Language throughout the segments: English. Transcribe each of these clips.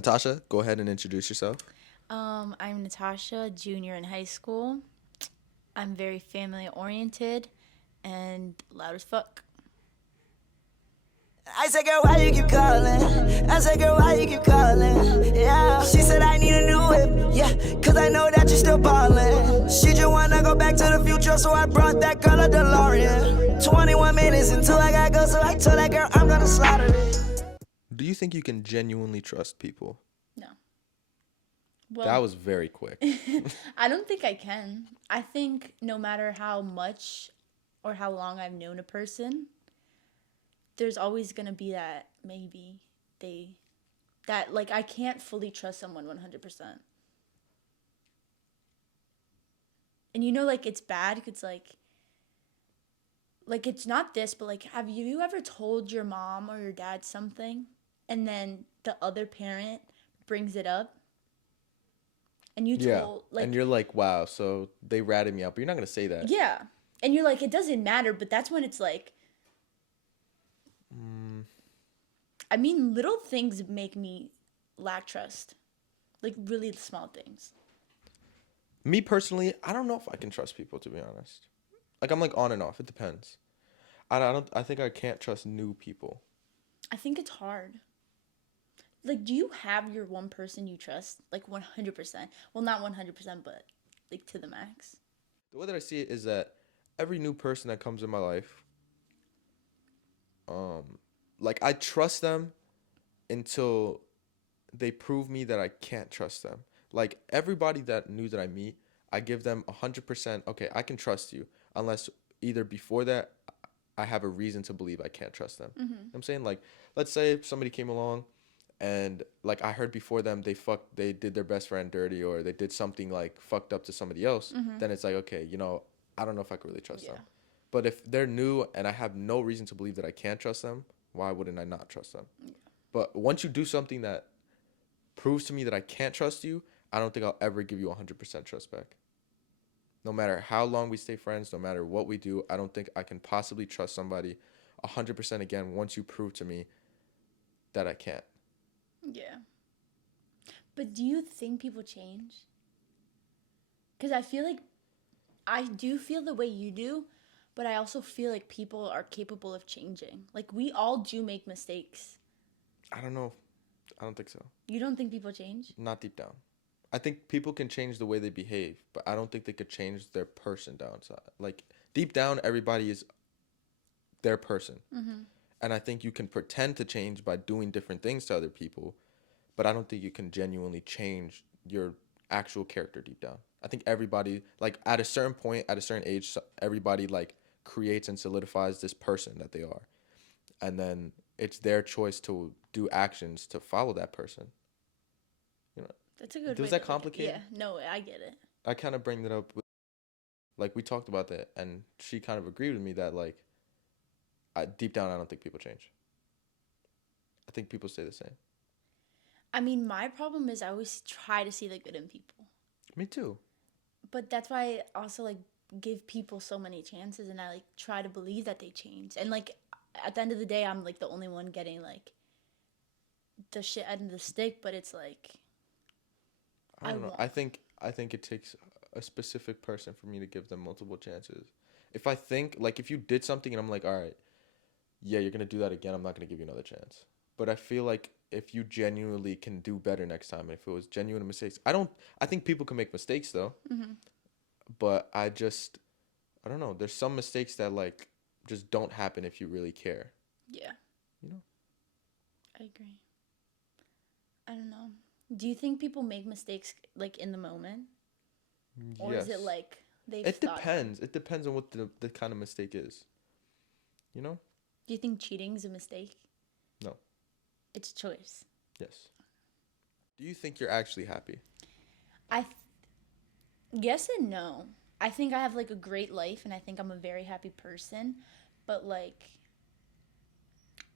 Natasha, go ahead and introduce yourself. I'm Natasha, junior in high school. I'm very family oriented and loud as fuck. I said, girl, why you keep calling? I said, girl, why you keep calling? Yeah. She said, I need a new whip. Yeah, cause I know that you're still ballin'. She just wanna go back to the future, so I brought that girl a DeLorean. 21 minutes until I gotta go, so I told that girl I'm gonna slaughter it. Do you think you can genuinely trust people? No. That Well, was very quick. I don't think I can. I think no matter how much or how long I've known a person, there's always gonna be that maybe they that like I can't fully trust someone 100%. And like it's bad. It's like it's not this, but like have you ever told your mom or your dad something and then the other parent brings it up and you Yeah. told And like you're like, wow, so they ratted me out, but you're not going to say that. yeah. And you're like it doesn't matter, but that's when it's like Mm, I mean little things make me lack trust. Like really small things. Me personally, I don't know if I can trust people, to be honest. Like, I'm like on and off. It depends. I think I can't trust new people. I think it's hard. Like do you have your one person you trust like 100%? Well, not 100%, but like to the max. The way that I see it is that every new person that comes in my life, um, like, I trust them until they prove me that I can't trust them. Like everybody that new that I meet, I give them 100%. Okay, I can trust you, unless either before that I have a reason to believe I can't trust them. You know Mhm. what I'm saying, like, let's say if somebody came along and like I heard before them they did their best friend dirty or they did something like fucked up to somebody else, Mhm. then it's like okay, I don't know if I could really trust them. Yeah. But if they're new and I have no reason to believe that I can't trust them, why wouldn't I not trust them? But once you do something that proves to me that I can't trust you, I don't think I'll ever give you 100% trust back. No matter how long we stay friends, no matter what we do, I don't think I can possibly trust somebody 100% again once you prove to me that I can't. Yeah. But do you think people change? Because I feel like I do feel the way you do, but I also feel like people are capable of changing. Like we all do make mistakes. I don't know. I don't think so. You don't think people change? Not deep down. I think people can change the way they behave, but I don't think they could change their person downside. Like deep down, everybody is their person. Mm-hmm. And I think you can pretend to change by doing different things to other people, but I don't think you can genuinely change your actual character deep down. I think everybody, like at a certain point, at a certain age, everybody like creates and solidifies this person that they are, and then it's their choice to do actions to follow that person. You That's a good was way that to look at it. complicated? Yeah, no, I get it. I kind of bring that up with, like we talked about that, and she kind of agreed with me that like deep down, I don't think people change. I think people stay the same. I mean, my problem is I always try to see the good in people. Me too. But that's why I also like give people so many chances and I like try to believe that they change. And like at the end of the day, I'm like the only one getting like the shit end of the stick, but it's like I I don't know. won't. I think it takes a specific person for me to give them multiple chances. If I think like if you did something and I'm like, all right, yeah, you're gonna do that again, I'm not gonna give you another chance. But I feel like if you genuinely can do better next time, and if it was genuine mistakes, I don't. I think people can make mistakes though, Mm-hmm. but I don't know. There's some mistakes that like just don't happen if you really care. Yeah, You know? I agree. I don't know. Do you think people make mistakes like in the moment, or is it Yes. like they've It thought of them? depends. It depends on what the kind of mistake is. You know? Do you think cheating is a mistake? No. It's a choice. Yes. Do you think you're actually happy? I yes and no. I think I have like a great life, and I think I'm a very happy person. But like,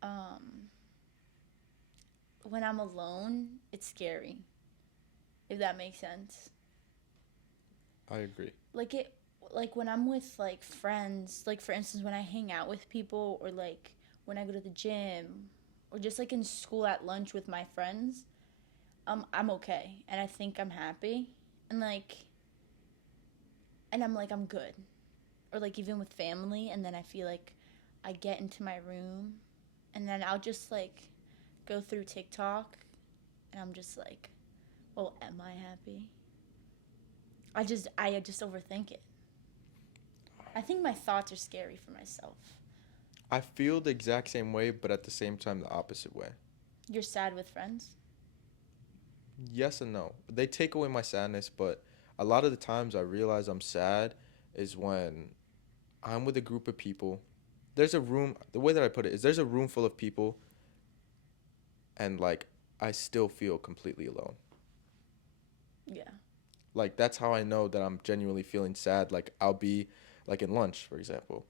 um, when I'm alone, it's scary. If that makes sense. I agree. Like it, like when I'm with like friends. Like for instance, when I hang out with people, or like when I go to the gym, or just like in school at lunch with my friends. I'm okay, and I think I'm happy, and like, and I'm like I'm good, or like even with family, and then I feel like I get into my room, and then I'll just like go through TikTok, and I'm just like, well, am I happy? I just overthink it. I think my thoughts are scary for myself. I feel the exact same way, but at the same time, the opposite way. You're sad with friends? Yes and no. They take away my sadness, but a lot of the times I realize I'm sad is when I'm with a group of people. There's a room, the way that I put it is there's a room full of people and like I still feel completely alone. Yeah. Like that's how I know that I'm genuinely feeling sad. Like I'll be like in lunch, for example.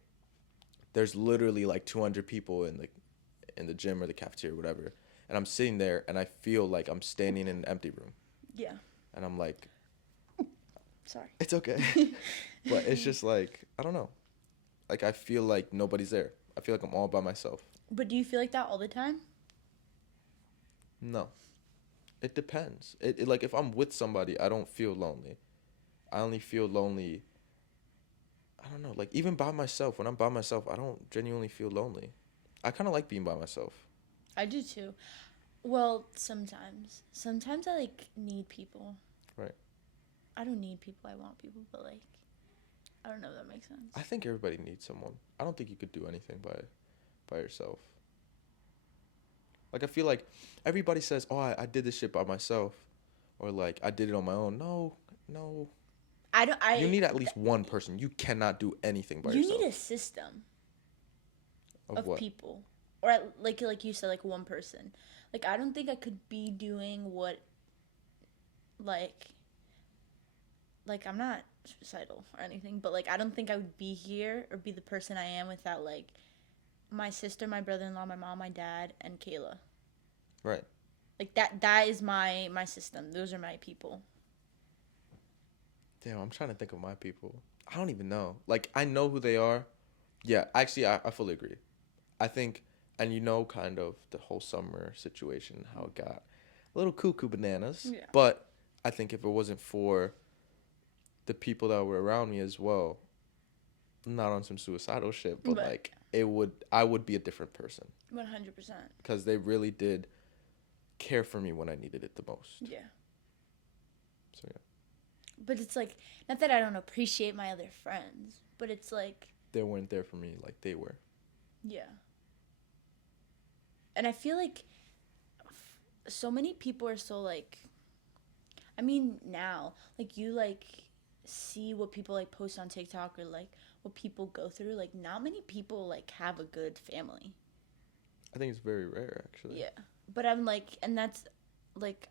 There's literally like 200 people in the gym or the cafeteria or whatever. And I'm sitting there and I feel like I'm standing in an empty room. Yeah. And I'm like, Sorry. it's okay. But it's just like, I don't know. Like I feel like nobody's there. I feel like I'm all by myself. But do you feel like that all the time? No. It depends. It like if I'm with somebody, I don't feel lonely. I only feel lonely. I don't know. Like even by myself, when I'm by myself, I don't genuinely feel lonely. I kind of like being by myself. I do too. Well, sometimes. Sometimes I like need people. Right. I don't need people. I want people, but like I don't know if that makes sense. I think everybody needs someone. I don't think you could do anything by yourself. Like I feel like everybody says, "Oh, I did this shit by myself," or like I did it on my own. No. I don't. You need at least one person. You cannot do anything by yourself. You need a system of what? people, or like you said, like one person. Like I don't think I could be doing what, like I'm not suicidal or anything, but like I don't think I would be here or be the person I am without like my sister, my brother-in-law, my mom, my dad, and Kayla. Right. Like that is my system. Those are my people. Damn, I'm trying to think of my people. I don't even know. Like I know who they are. Yeah, actually, I fully agree. I think, and you know, kind of the whole summer situation, how it got a little cuckoo bananas. Yeah. But I think if it wasn't for the people that were around me as well, not on some suicidal shit, but like I would be a different person 100%. because they really did care for me when I needed it the most. Yeah. So yeah, But it's like, not that I don't appreciate my other friends, but it's like, they weren't there for me like they were. yeah. And I feel like so many people are so like, I mean, now, like you like see what people like post on TikTok or like what people go through. Like, not many people like have a good family. I think it's very rare, actually. Yeah. But I'm like, and that's like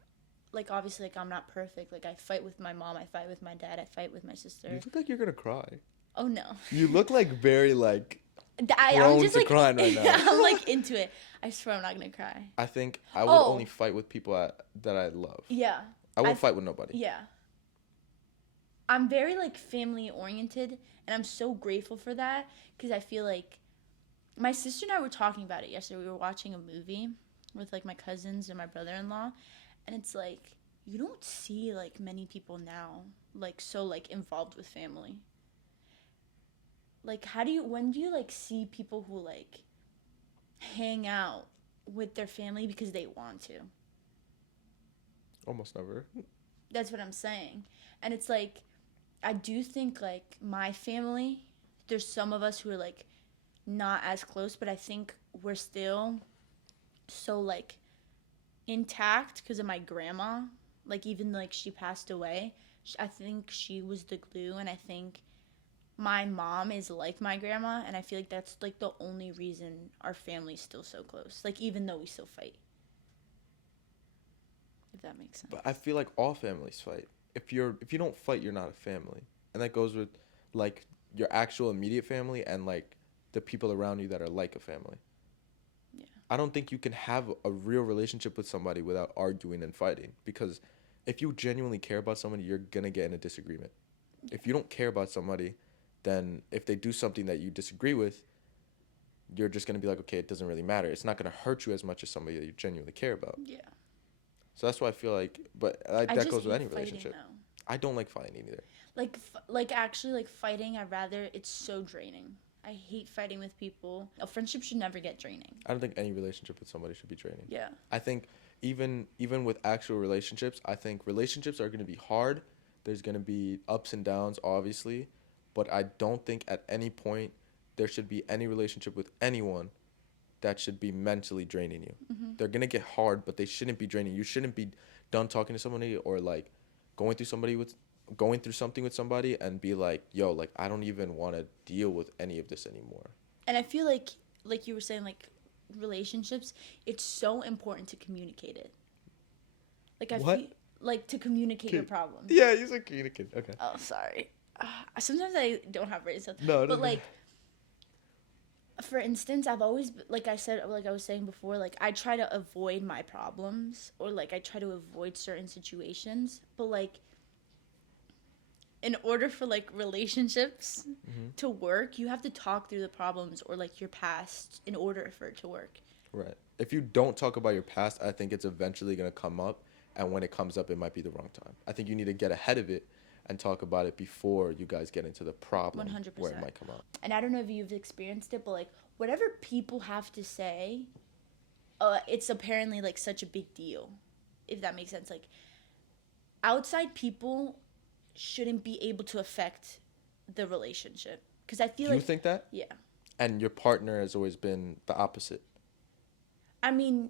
obviously like I'm not perfect. Like I fight with my mom, I fight with my dad, I fight with my sister. You look like you're gonna cry. Oh no. You look like very like I'm prone just to like crying right now. I'm like into it. I swear I'm not gonna cry. I think I would only fight with people that I love. Yeah. I won't fight with nobody. Yeah. I'm very like family oriented, and I'm so grateful for that because I feel like my sister and I were talking about it yesterday. We were watching a movie with like my cousins and my brother-in-law, and it's like you don't see like many people now like so like involved with family. Like when do you like see people who like hang out with their family because they want to? Almost never. That's what I'm saying. And it's like I do think like my family, there's some of us who are like not as close, but I think we're still so like intact because of my grandma. Like even like she passed away, I think she was the glue, and I think my mom is like my grandma, and I feel like that's like the only reason our family's still so close. Like even though we still fight. If that makes sense. But I feel like all families fight. If you don't fight, you're not a family. And that goes with like your actual immediate family and like the people around you that are like a family. Yeah. I don't think you can have a real relationship with somebody without arguing and fighting, because if you genuinely care about somebody, you're going to get in a disagreement. Yeah. If you don't care about somebody, then if they do something that you disagree with, you're just going to be like, okay, it doesn't really matter. It's not going to hurt you as much as somebody that you genuinely care about. Yeah. So that's why I feel like, but I that just goes with hate any fighting relationship. though. I don't like fighting either. Like actually like fighting, I'd rather, it's so draining. I hate fighting with people. A friendship should never get draining. I don't think any relationship with somebody should be draining. Yeah. I think even with actual relationships, I think relationships are going to be hard. There's going to be ups and downs, obviously, but I don't think at any point there should be any relationship with anyone that should be mentally draining you. They're going to get hard, but they shouldn't be draining. You shouldn't be done talking to somebody or like going through something with somebody and be like, "Yo, like I don't even want to deal with any of this anymore." And I feel like you were saying, like relationships, it's so important to communicate it. Like I What? feel like to communicate your problems. Yeah, you said communicate. Okay. Oh, sorry. Sometimes I don't have brain cells. No, but like, for instance, I've always, like I said, like I was saying before, like I try to avoid my problems, or like I try to avoid certain situations. But like, in order for like relationships to work, you have to talk through the problems or like your past in order for it to work. Right. If you don't talk about your past, I think it's eventually going to come up. And when it comes up, it might be the wrong time. I think you need to get ahead of it and talk about it before you guys get into the problem 100%. where it might come up. And I don't know if you've experienced it, but like whatever people have to say, it's apparently like such a big deal, if that makes sense. Like outside people shouldn't be able to affect the relationship, because I feel Do like, you think that? yeah. And your partner has always been the opposite. I mean,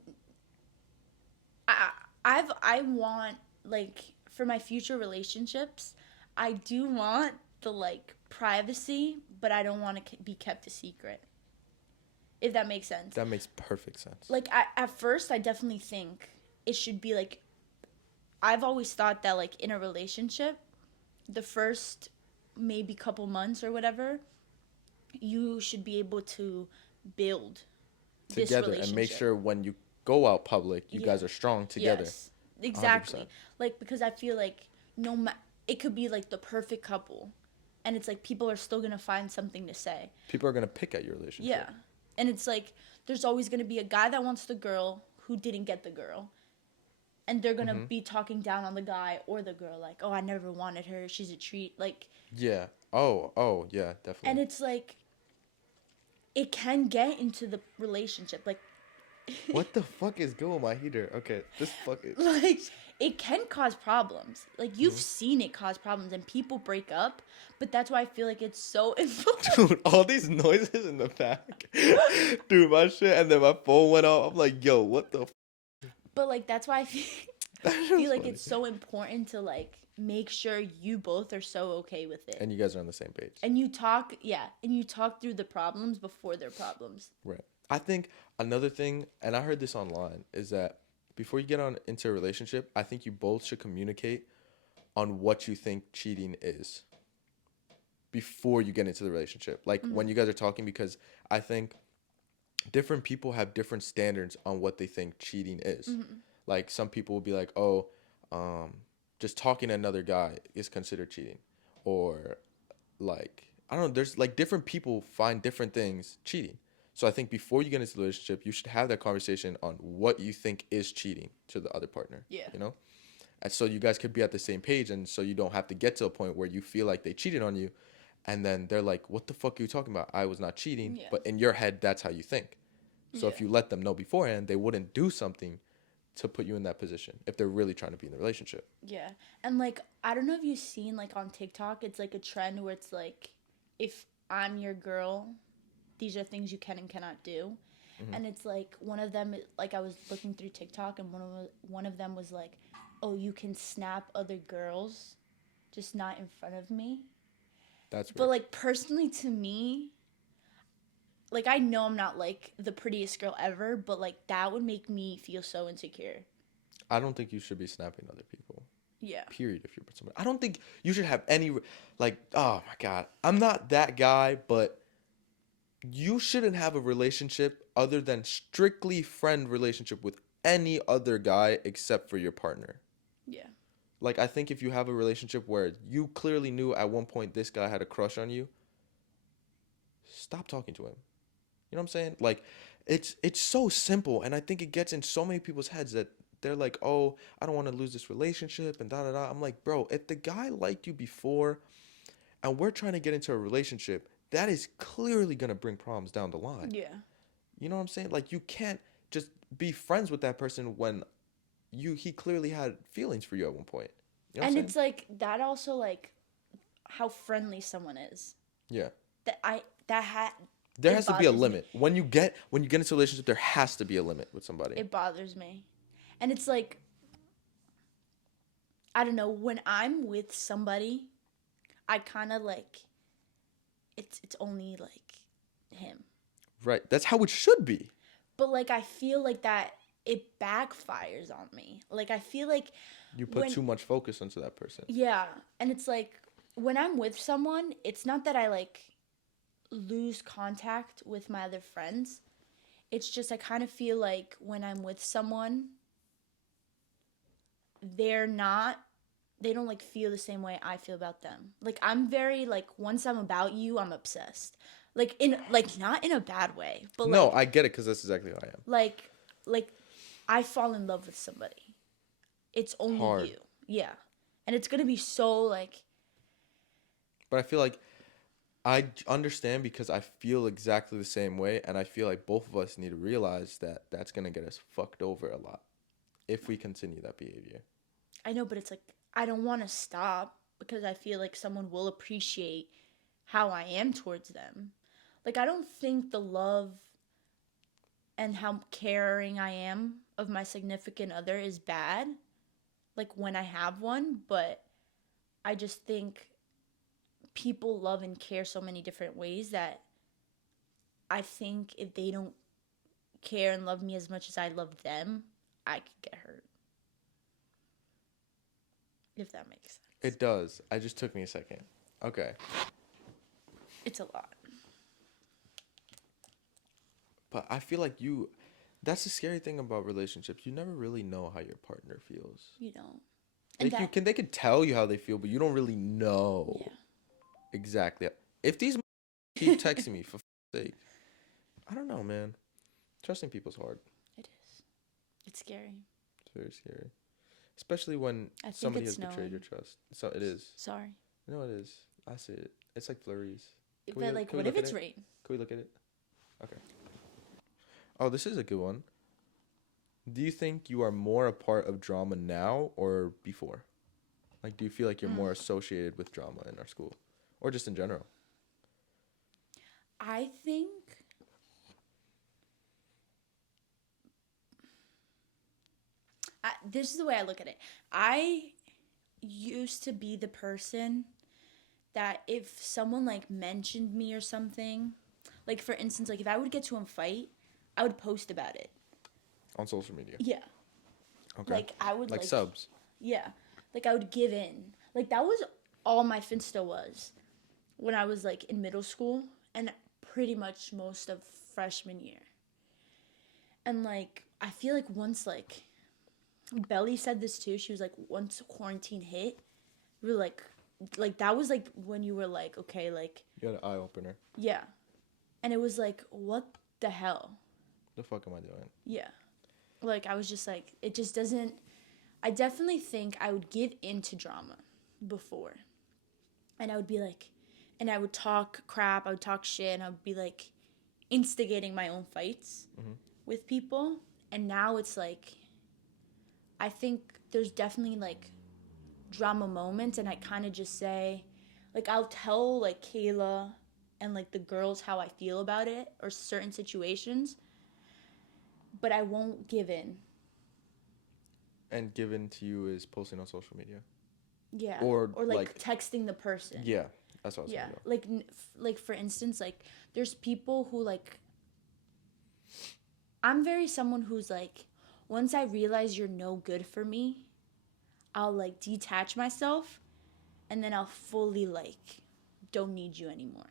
I want, like, for my future relationships, I do want the like privacy, but I don't want to be kept a secret, if that makes sense. That makes perfect sense. Like at first I definitely think it should be like, I've always thought that like in a relationship, the first maybe couple months or whatever, you should be able to build this Together relationship and make sure when you go out public, you Yeah. guys are strong together. Yes, exactly. 100%. Like, because I feel like it could be like the perfect couple, and it's like people are still gonna find something to say. People are going to pick at your relationship. Yeah, and it's like there's always gonna be a guy that wants the girl who didn't get the girl, and they're gonna be talking down on the guy or the girl, like, oh, I never wanted her, she's a treat, like. Yeah. Oh, yeah, definitely. And it's like, it can get into the relationship, like. What the fuck is going on my heater? Okay, this fucking. Like, it can cause problems. Like, you've seen it cause problems, and people break up, but that's why I feel like it's so important. Dude, all these noises in the back. Dude, my shit, and then my phone went off. I'm like, yo, what the But, like, that's why I feel like it's so important to, like, make sure you both are so okay with it. And you guys are on the same page. And you talk through the problems before they're problems. Right. I think another thing, and I heard this online, is that before you get into a relationship, I think you both should communicate on what you think cheating is before you get into the relationship. Like when you guys are talking, because I think different people have different standards on what they think cheating is. Like some people will be like, oh, just talking to another guy is considered cheating. Or like, I don't know, there's like different people find different things cheating. So I think before you get into the relationship, you should have that conversation on what you think is cheating to the other partner. Yeah. You know? And so you guys could be at the same page, and so you don't have to get to a point where you feel like they cheated on you, and then they're like, what the fuck are you talking about? I was not cheating. Yeah. But in your head, that's how you think. So if you let them know beforehand, they wouldn't do something to put you in that position if they're really trying to be in the relationship. Yeah. And, like, I don't know if you've seen, like, on TikTok, it's, like, a trend where it's, like, if I'm your girl, these are things you can and cannot do. And it's, like, one of them, like, I was looking through TikTok, and one of them was, like, oh, you can snap other girls, just not in front of me. That's weird. But, like, personally to me, like, I know I'm not, like, the prettiest girl ever, but, like, that would make me feel so insecure. I don't think you should be snapping other people. Yeah. Period. If you're with somebody, I don't think you should have any, like, oh my God, I'm not that guy, but you shouldn't have a relationship other than strictly friend relationship with any other guy except for your partner. Yeah. Like, I think if you have a relationship where you clearly knew at one point this guy had a crush on you, stop talking to him. You know what I'm saying? Like, it's so simple, and I think it gets in so many people's heads that they're like, oh, I don't want to lose this relationship and da da da. I'm like, bro, if the guy liked you before and we're trying to get into a relationship, that is clearly going to bring problems down the line. Yeah. You know what I'm saying? Like, you can't just be friends with that person when he clearly had feelings for you at one point. You know what And I'm it's saying? like that also like how friendly someone is. Yeah. It There has to be a bothers me. limit. When you get into a relationship, there has to be a limit with somebody. It bothers me. And it's like, I don't know, when I'm with somebody, I kind of like, it's only like him. Right. That's how it should be. But like, I feel like that it backfires on me. Like, I feel like You put too much focus into that person. yeah. And it's like, when I'm with someone, it's not that I like lose contact with my other friends. It's just I kind of feel like when I'm with someone, they don't like feel the same way I feel about them. Like I'm very like once I'm about you, I'm obsessed. Like not in a bad way, but No, like I get it because that's exactly how I am. like I fall in love with somebody. It's only Hard. you. Yeah. And it's going to be so like But I feel like I understand because I feel exactly the same way, and I feel like both of us need to realize that that's gonna get us fucked over a lot if we continue that behavior. I know, but it's like I don't want to stop because I feel like someone will appreciate how I am towards them. Like I don't think the love and how caring I am of my significant other is bad. Like when I have one, but I just think people love and care so many different ways that I think if they don't care and love me as much as I love them, I could get hurt. If that makes sense. It does. It just took me a second. Okay. It's a lot. But I feel like that's the scary thing about relationships. You never really know how your partner feels. You don't. They can tell you how they feel, but you don't really know. Yeah. Exactly. If these keep texting me for sake, I don't know, man. Trusting people's hard. It is. It's scary. It's very scary, especially when I think somebody it's has betrayed your trust. So it is. Sorry. No, it is. I see it. It's like flurries. But like, what if it's rain? Can we look at it? Okay. Oh, this is a good one. Do you think you are more a part of drama now or before? Like, do you feel like you're more associated with drama in our school? Or just in general? I think this is the way I look at it. I used to be the person that if someone like mentioned me or something, like for instance, like if I would get to a fight, I would post about it. On social media? Yeah. Okay. Like I would like subs? Yeah. Like I would give in. Like that was all my Finsta was when I was like in middle school and pretty much most of freshman year. And like I feel like once like Belly said this too. She was like once quarantine hit, we were like that was like when you were like okay, like You had an eye opener. yeah. And it was like what the hell? The fuck am I doing? Yeah. Like I was just like it just doesn't I definitely think I would give into drama before. And I would be like, and I would talk crap, I would talk shit, and I would be like instigating my own fights with people. And now it's like, I think there's definitely like drama moments, and I kind of just say, like, I'll tell like Kayla and like the girls how I feel about it or certain situations, but I won't give in. And given to you is posting on social media. Yeah. Or like texting the person. Yeah, that's what I was Yeah. talking about. Like for instance, like there's people who like I'm very someone who's like once I realize you're no good for me, I'll like detach myself and then I'll fully like don't need you anymore.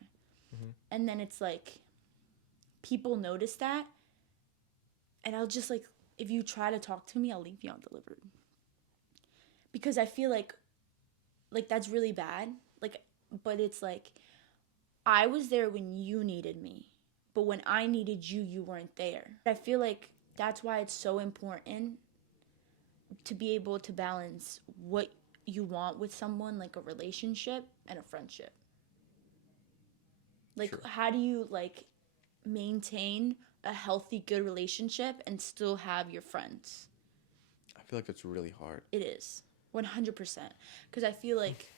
And then it's like people notice that and I'll just like if you try to talk to me, I'll leave you undelivered. Because I feel like that's really bad. Like but it's like I was there when you needed me. But when I needed you, you weren't there. I feel like that's why it's so important to be able to balance what you want with someone, like a relationship and a friendship. Like, True. how do you like maintain a healthy, good relationship and still have your friends? I feel like it's really hard. It is 100%, because I feel like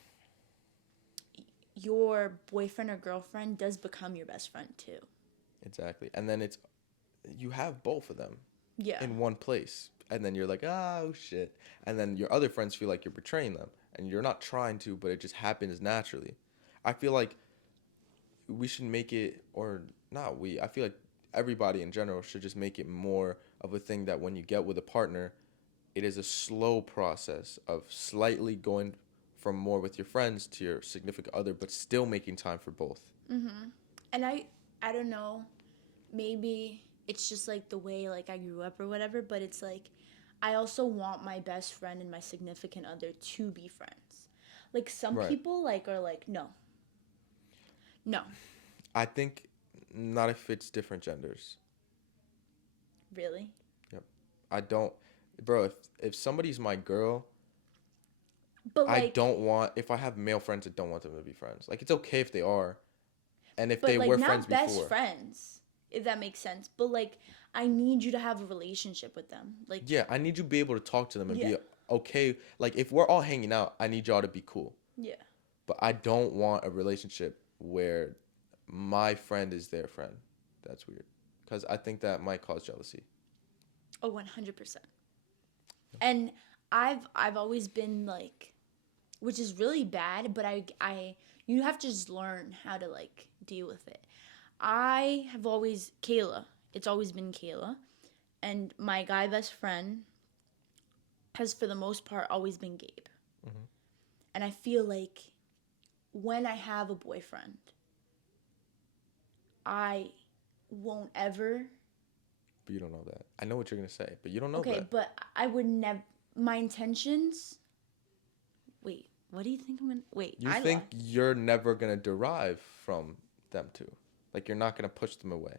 your boyfriend or girlfriend does become your best friend too. Exactly. And then you have both of them Yeah. in one place. And then you're like, oh, shit. And then your other friends feel like you're betraying them. And you're not trying to, but it just happens naturally. I feel like we should make it, or not we, I feel like everybody in general should just make it more of a thing that when you get with a partner, it is a slow process of slightly going from more with your friends to your significant other, but still making time for both. And I don't know, maybe it's just like the way like I grew up or whatever, but it's like I also want my best friend and my significant other to be friends. Like some Right. people like are like, no. I think not if it's different genders. Really? Yep. I don't, bro, if somebody's my girl, But like, I don't want, if I have male friends, I don't want them to be friends. Like, it's okay if they are. And if but they like were not friends best before. friends, if that makes sense. But like I need you to have a relationship with them. Like Yeah, I need you to be able to talk to them and Yeah. be okay. Like, if we're all hanging out, I need y'all to be cool. yeah. But I don't want a relationship where my friend is their friend. That's weird. Because I think that might cause jealousy. Oh, 100%. And I've always been like, which is really bad, but I you have to just learn how to like deal with it. I have always Kayla. It's always been Kayla, and my guy best friend has for the most part always been Gabe. And I feel like when I have a boyfriend, I won't ever. But you don't know that. I know what you're going to say, but you don't know Okay, that. but I would never. My intentions. Wait, what do you think I'm gonna? Wait, You I think lied. you're never going to derive from them two. Like, you're not going to push them away.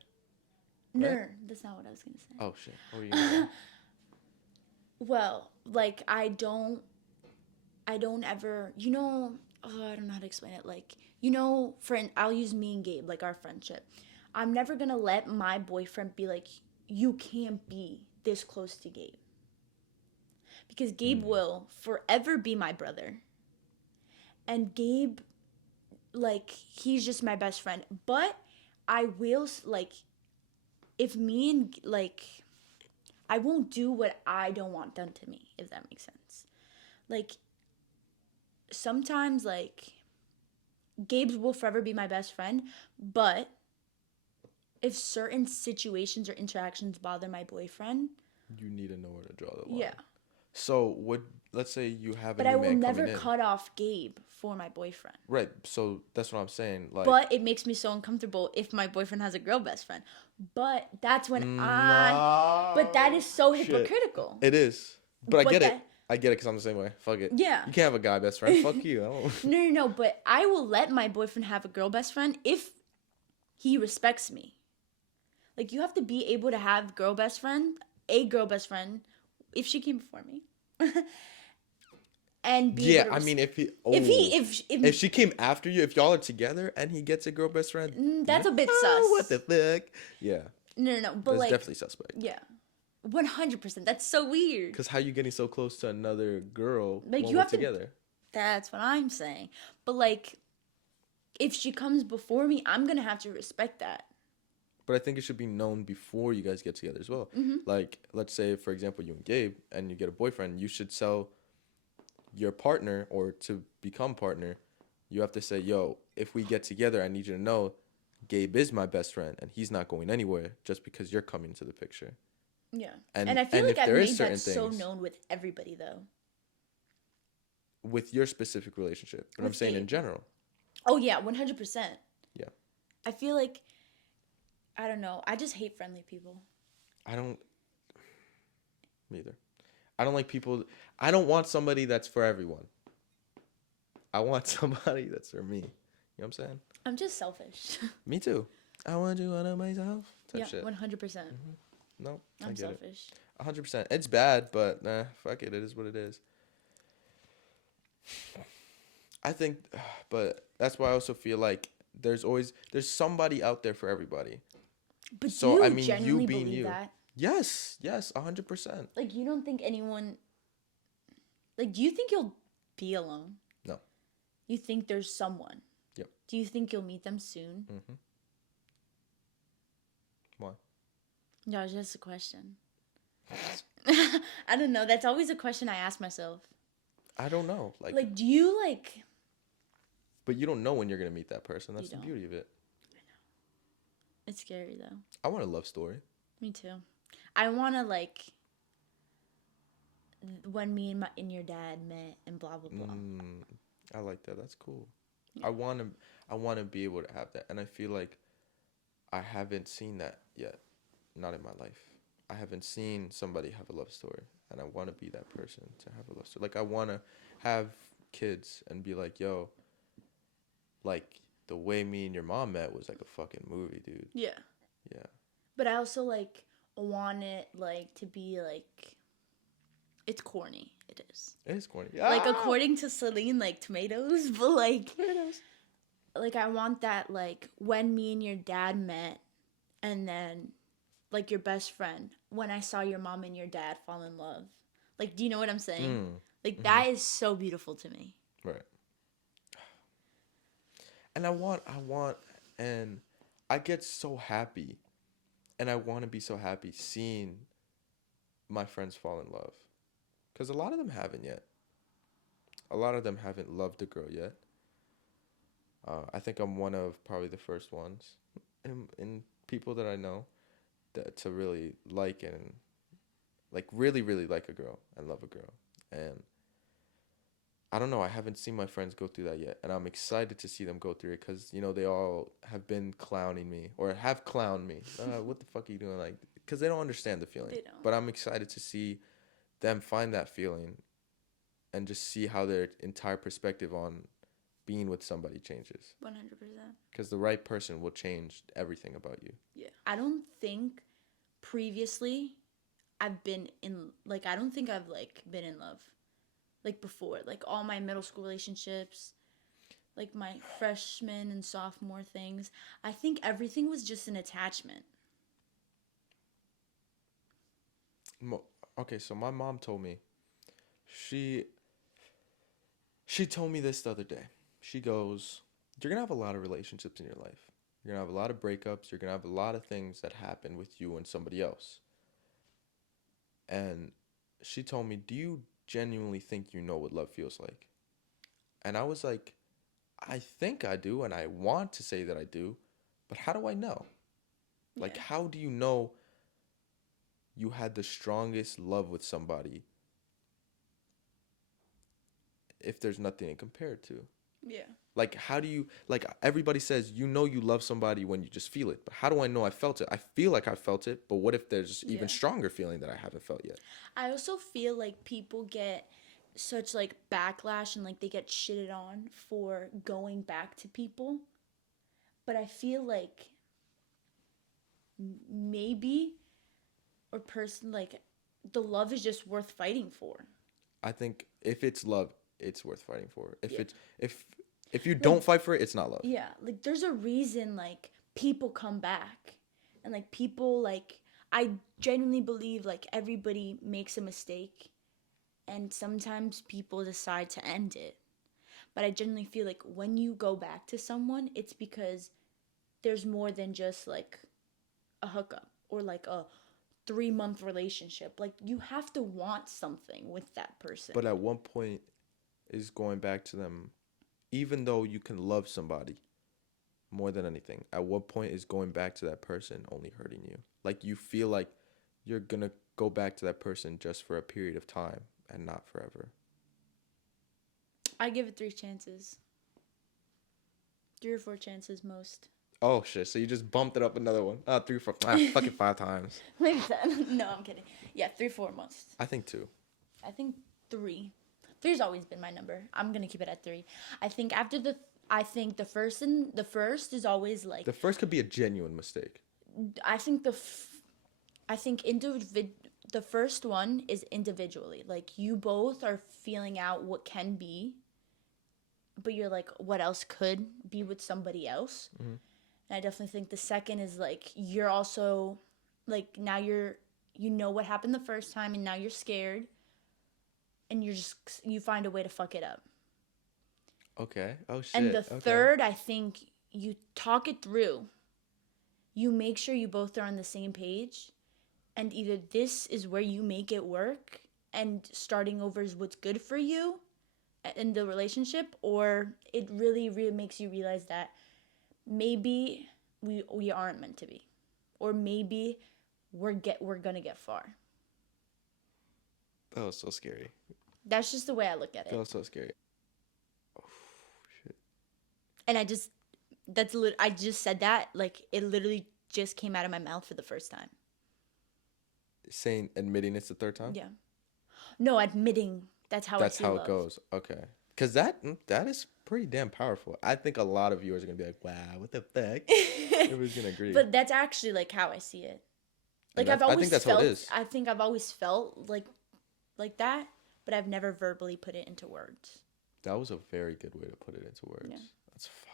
No, right? no, that's not what I was gonna say. Oh, shit. What were you going to say? Well, like I don't ever. I don't know how to explain it. Like friend. I'll use me and Gabe, like our friendship. I'm never gonna let my boyfriend be like, you can't be this close to Gabe. Because Gabe will forever be my brother. And Gabe, like, he's just my best friend. But I will, like, if me and, like, I won't do what I don't want done to me, if that makes sense. Like, sometimes, like, Gabe's will forever be my best friend. But if certain situations or interactions bother my boyfriend, You need to know where to draw the line. yeah. So, let's say you have a But new I will man never coming in. cut off Gabe for my boyfriend. Right. So, that's what I'm saying. Like, But it makes me so uncomfortable if my boyfriend has a girl best friend. But that's when But that is so shit. hypocritical. It is. But I But get it. that- I get it because I'm the same way. Fuck it. Yeah. You can't have a guy best friend. Fuck you. I don't. No. But I will let my boyfriend have a girl best friend if he respects me. Like, you have to be able to have a girl best friend, if she came before me. And be Yeah, able to I mean, if she came after you, if y'all are together and he gets a girl best friend, that's a bit oh, sus. what the fuck? Yeah, No, but that's like, definitely suspect. yeah, 100%. That's so weird. Because how you getting so close to another girl Like, when you we're have to- together? That's what I'm saying. But like, if she comes before me, I'm gonna have to respect that. But I think it should be known before you guys get together as well. Mm-hmm. Like, let's say, for example, you and Gabe, and you get a boyfriend, you should tell your partner, or to become partner, you have to say, yo, if we get together, I need you to know Gabe is my best friend, and he's not going anywhere just because you're coming to the picture. Yeah. And- And I feel and like if I've there is made that certain so things- known with everybody though. With your specific relationship. But I'm With saying in Gabe. general. Oh yeah, 100%. Yeah. I feel like, I don't know. I just hate friendly people. I don't. Me either. I don't like people. I don't want somebody that's for everyone. I want somebody that's for me. You know what I'm saying? I'm just selfish. Me too. I want you out of myself. Type Yeah, shit. 100%. No, I I'm get it. selfish. 100%. It's bad, but nah, fuck it. It is what it is. I think, but that's why I also feel like there's somebody out there for everybody. But So do I you mean, you genuinely being believe you. that? Yes, 100%. Like, you don't think anyone... Like, do you think you'll be alone? No. You think there's someone? Yep. Do you think you'll meet them soon? Mm-hmm. Why? No, it's just a question. I don't know. That's always a question I ask myself. I don't know. Like, do you, like... But you don't know when you're gonna meet that person. That's You the don't. beauty of it. It's scary, though. I want a love story. Me too. I want to, like... When me and your dad met and blah, blah, blah. I like that. That's cool. Yeah. I want to be able to have that, and I feel like I haven't seen that yet. Not in my life. I haven't seen somebody have a love story, and I want to be that person to have a love story. Like, I want to have kids and be like, yo, like, the way me and your mom met was like a fucking movie, dude. Yeah. Yeah. But I also, like, want it, like, to be, like... It's corny. It is. It is corny. Like, according to Celine, like, tomatoes. But, like... Tomatoes. Like, I want that, like, when me and your dad met, and then, like, your best friend, when I saw your mom and your dad fall in love. Like, do you know what I'm saying? Like, that is so beautiful to me. Right. And and I get so happy, and I want to be so happy seeing my friends fall in love. Because a lot of them haven't yet. A lot of them haven't loved a girl yet. I think I'm one of probably the first ones in people that I know to really like and like really, really like a girl and love a girl. And I don't know. I haven't seen my friends go through that yet. And I'm excited to see them go through it because, you know, they all have been clowning me or have clowned me. What the fuck are you doing? Like, because they don't understand the feeling. They don't. But I'm excited to see them find that feeling and just see how their entire perspective on being with somebody changes. 100%. Because the right person will change everything about you. Yeah. I don't think previously I've been in, like, I don't think I've, like, been in love. Like, before. Like, all my middle school relationships, like, my freshman and sophomore things. I think everything was just an attachment. Okay, so my mom told me, she told me this the other day. She goes, you're going to have a lot of relationships in your life. You're going to have a lot of breakups. You're going to have a lot of things that happen with you and somebody else. And she told me, do you genuinely think you know what love feels like? And I was like, I think I do, and I want to say that I do, but how do I know? Like, how do you know you had the strongest love with somebody if there's nothing to compare it to? Yeah. Like, how do you, like, everybody says, you know you love somebody when you just feel it. But how do I know I felt it? I feel like I felt it, but what if there's even stronger feeling that I haven't felt yet? I also feel like people get such, like, backlash and, like, they get shitted on for going back to people. But I feel like maybe, or person, like, the love is just worth fighting for. I think if it's love, it's worth fighting for. If you don't fight for it, it's not love. Yeah, like, there's a reason, like, people come back. And, like, people, like, I genuinely believe, like, everybody makes a mistake. And sometimes people decide to end it. But I genuinely feel like when you go back to someone, it's because there's more than just, like, a hookup or, like, a 3-month relationship. Like, you have to want something with that person. But at one point is going back to them, even though you can love somebody more than anything, at what point is going back to that person only hurting you? Like, you feel like you're going to go back to that person just for a period of time and not forever. I give it 3 chances. 3 or 4 chances most. Oh, shit. So you just bumped it up another one. 3 or 4. Fucking 5 times. Maybe 10. No, I'm kidding. Yeah, 3 or 4 most. I think 2. I think 3. 3's always been my number. I'm gonna keep it at 3. I think the first is always like. The first could be a genuine mistake. I think the first one is individually. Like, you both are feeling out what can be, but you're like, what else could be with somebody else? Mm-hmm. And I definitely think the second is like, you're also like, now you know what happened the first time, and now you're scared, and you find a way to fuck it up. Okay. Oh shit. And the Okay. third, I think you talk it through. You make sure you both are on the same page, and either this is where you make it work and starting over is what's good for you in the relationship, or it really, really makes you realize that maybe we aren't meant to be, or maybe we're gonna get far. That was so scary. That's just the way I look at That it. was so scary. Oh shit. And I just said that, like, it literally just came out of my mouth for the first time. Admitting it's the third time? Yeah. No, admitting that's how That's I see how love. it goes. Okay. Because that is pretty damn powerful. I think a lot of viewers are going to be like, wow, what the fuck? Everybody's going to agree. But that's actually like how I see it. Like, And I think that's felt, how it is. I think I've always felt like that, but I've never verbally put it into words. That was a very good way to put it into words. Yeah. That's fire.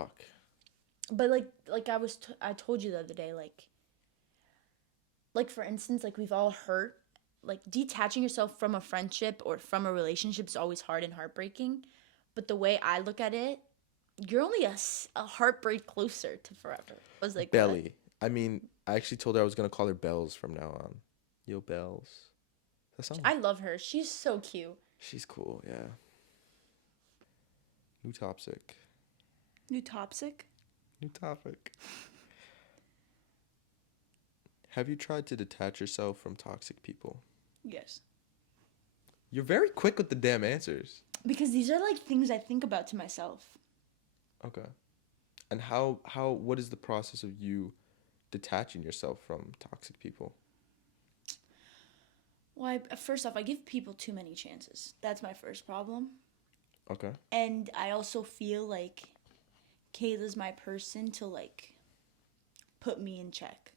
Fuck. But like I told you the other day, like for instance, like, we've all hurt. Like, detaching yourself from a friendship or from a relationship is always hard and heartbreaking. But the way I look at it, you're only a heartbreak closer to forever. I was like, Belly. what? I mean, I actually told her I was going to call her Bells from now on. Yo, Bells. That sounds... I love her. She's so cute. She's cool, yeah. New topic. New topic? New topic. Have you tried to detach yourself from toxic people? Yes. You're very quick with the damn answers. Because these are like things I think about to myself. Okay. And what is the process of you detaching yourself from toxic people? Well, first off, I give people too many chances. That's my first problem. Okay. And I also feel like Kayla's my person to, like, put me in check.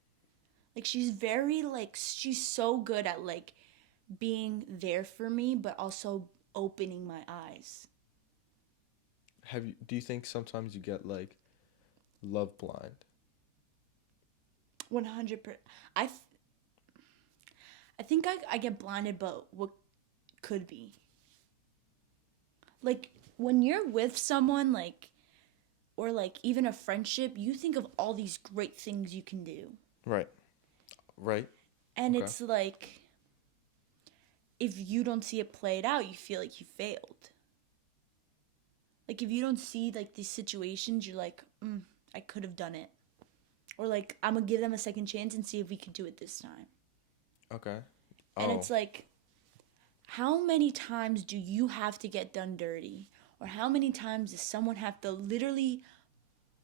Like, she's very, like, she's so good at, like, being there for me, but also opening my eyes. Do you think sometimes you get, like, love blind? 100%. I think I get blinded, but what could be. Like, when you're with someone, like, or, like, even a friendship, you think of all these great things you can do. Right. Right. And Okay. it's like, if you don't see it played out, you feel like you failed. Like, if you don't see, like, these situations, you're like, I could have done it. Or, like, I'm going to give them a second chance and see if we could do it this time. Okay. And it's like, how many times do you have to get done dirty? Or how many times does someone have to literally,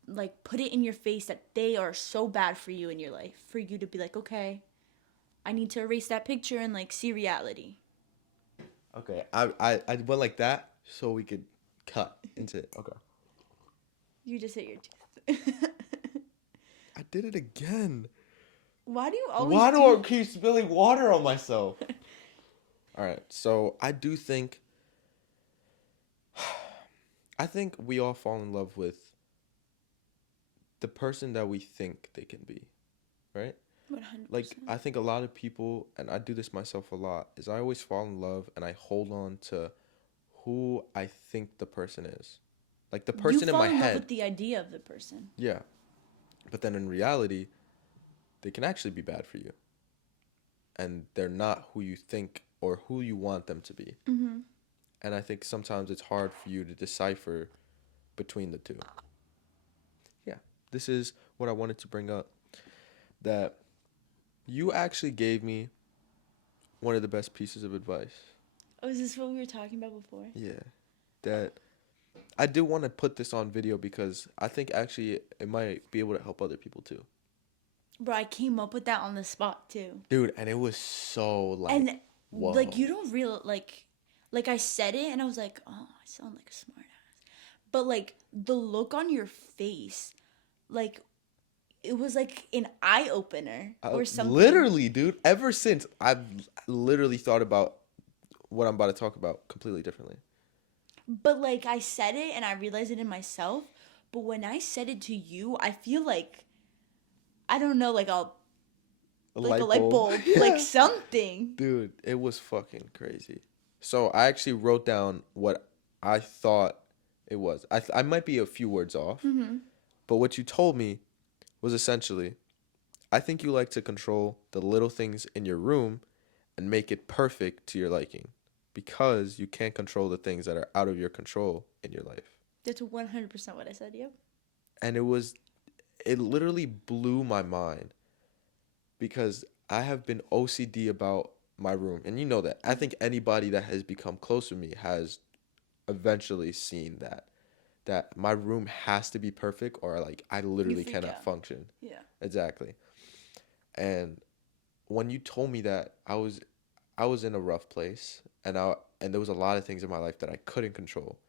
like, put it in your face that they are so bad for you in your life for you to be like, okay, I need to erase that picture and, like, see reality. Okay. I went like that so we could cut into it. Okay. You just hit your tooth. I did it again. Why do you always Why do I keep spilling water on myself? All right. So I do think... I think we all fall in love with the person that we think they can be, right? 100%. Like, I think a lot of people, and I do this myself a lot, is I always fall in love and I hold on to who I think the person is. Like, the person in my You fall in love head. with the idea of the person. Yeah. But then in reality, they can actually be bad for you. And they're not who you think or who you want them to be. Mm-hmm. And I think sometimes it's hard for you to decipher between the two. Yeah. This is what I wanted to bring up. That you actually gave me one of the best pieces of advice. Oh, is this what we were talking about before? Yeah. That I do want to put this on video because I think actually it might be able to help other people too. Bro, I came up with that on the spot too. Dude, and it was so like... And, whoa. like, you don't like, I said it and I was like, oh, I sound like a smart ass. But, like, the look on your face, like, it was like an eye opener or something. Literally, dude. Ever since, I've literally thought about what I'm about to talk about completely differently. But like I said it and I realized it in myself. But when I said it to you, I feel like I don't know, like a light bulb, like something. Dude, it was fucking crazy. So I actually wrote down what I thought it was. I might be a few words off, but what you told me was essentially, I think you like to control the little things in your room and make it perfect to your liking because you can't control the things that are out of your control in your life. That's 100% what I said, yep. And it literally blew my mind because I have been OCD about my room. And you know that. I think anybody that has become close to me has eventually seen that my room has to be perfect or like I literally cannot function. Yeah. Exactly. And when you told me that, I was in a rough place and there was a lot of things in my life that I couldn't control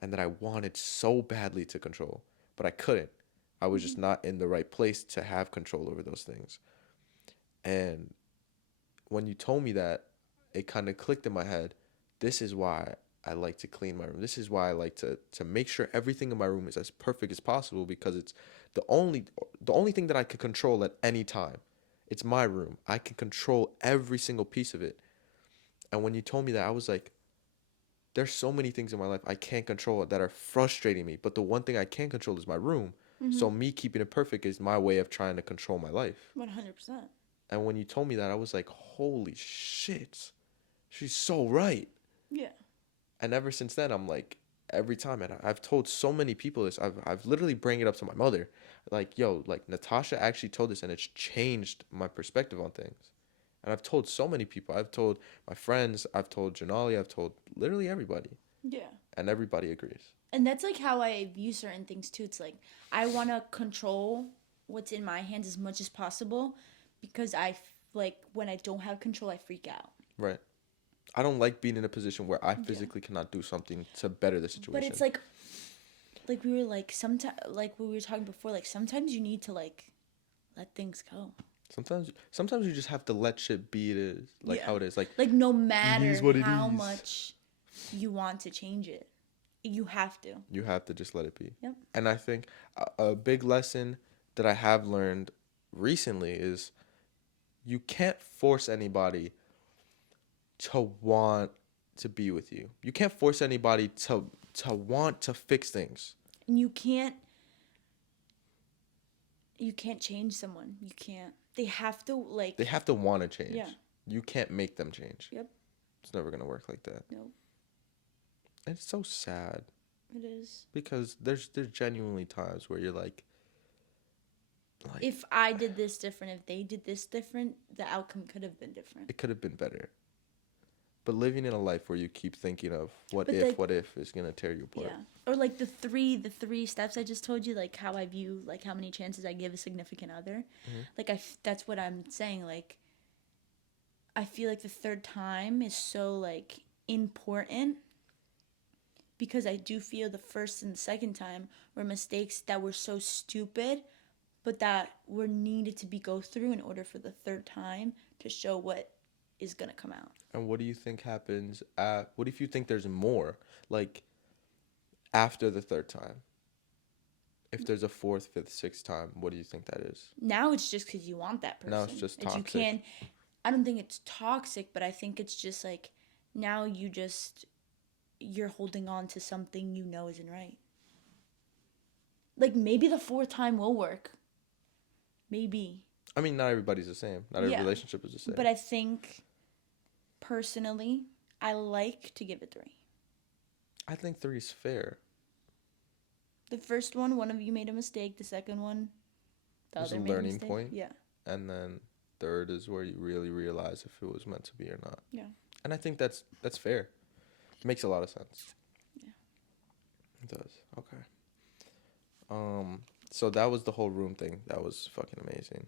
and that I wanted so badly to control, but I couldn't. I was just not in the right place to have control over those things. And when you told me that, it kind of clicked in my head. This is why I like to clean my room. This is why I like to make sure everything in my room is as perfect as possible because it's the only thing that I can control at any time. It's my room. I can control every single piece of it. And when you told me that, I was like, there's so many things in my life I can't control that are frustrating me. But the one thing I can control is my room. So me keeping it perfect is my way of trying to control my life. 100%. And when you told me that, I was like, holy shit. She's so right. Yeah. And ever since then, I'm like, every time, and I've told so many people this, I've literally bring it up to my mother. Like, yo, like Natasha actually told this and it's changed my perspective on things. And I've told so many people. I've told my friends, I've told Janali, I've told literally everybody. Yeah. And everybody agrees. And that's like how I view certain things too. It's like I want to control what's in my hands as much as possible because like when I don't have control, I freak out. Right. I don't like being in a position where I physically cannot do something to better the situation. But it's like we were like sometimes like we were talking before, like sometimes you need to like let things go. Sometimes you just have to let shit be it is how it is. Like no matter how much you want to change it, you have to. You have to just let it be. Yep. And I think a big lesson that I have learned recently is you can't force anybody to want to be with you. You can't force anybody to want to fix things. And you can't change someone. You can't. They have to want to change. Yeah. You can't make them change. Yep. It's never going to work like that. Nope. And it's so sad. It is. Because there's genuinely times where you're like if I did this different, if they did this different, the outcome could have been different. It could have been better. But living in a life where you keep thinking of what if is going to tear you apart. Yeah. Or like the three steps I just told you, like how I view like how many chances I give a significant other. Like that's what I'm saying, like I feel like the third time is so like important because I do feel the first and the second time were mistakes that were so stupid but that were needed to go through in order for the third time to show what is going to come out. And what do you think happens what if you think there's more, like, after the third time? If there's a fourth, fifth, sixth time, what do you think that is? Now it's just because you want that person. Now it's just toxic. I don't think it's toxic, but I think it's just, like, now you're holding on to something you know isn't right. Like, maybe the fourth time will work. Maybe. I mean, not everybody's the same. Not every relationship is the same. But I think, personally, I like to give it 3. I think 3 is fair. The first one of you made a mistake. The second one, the other made a learning mistake. point. Yeah. And then third is where you really realize if it was meant to be or not. Yeah. And I think that's fair. It makes a lot of sense. Yeah. It does. Okay. So that was the whole room thing. That was fucking amazing.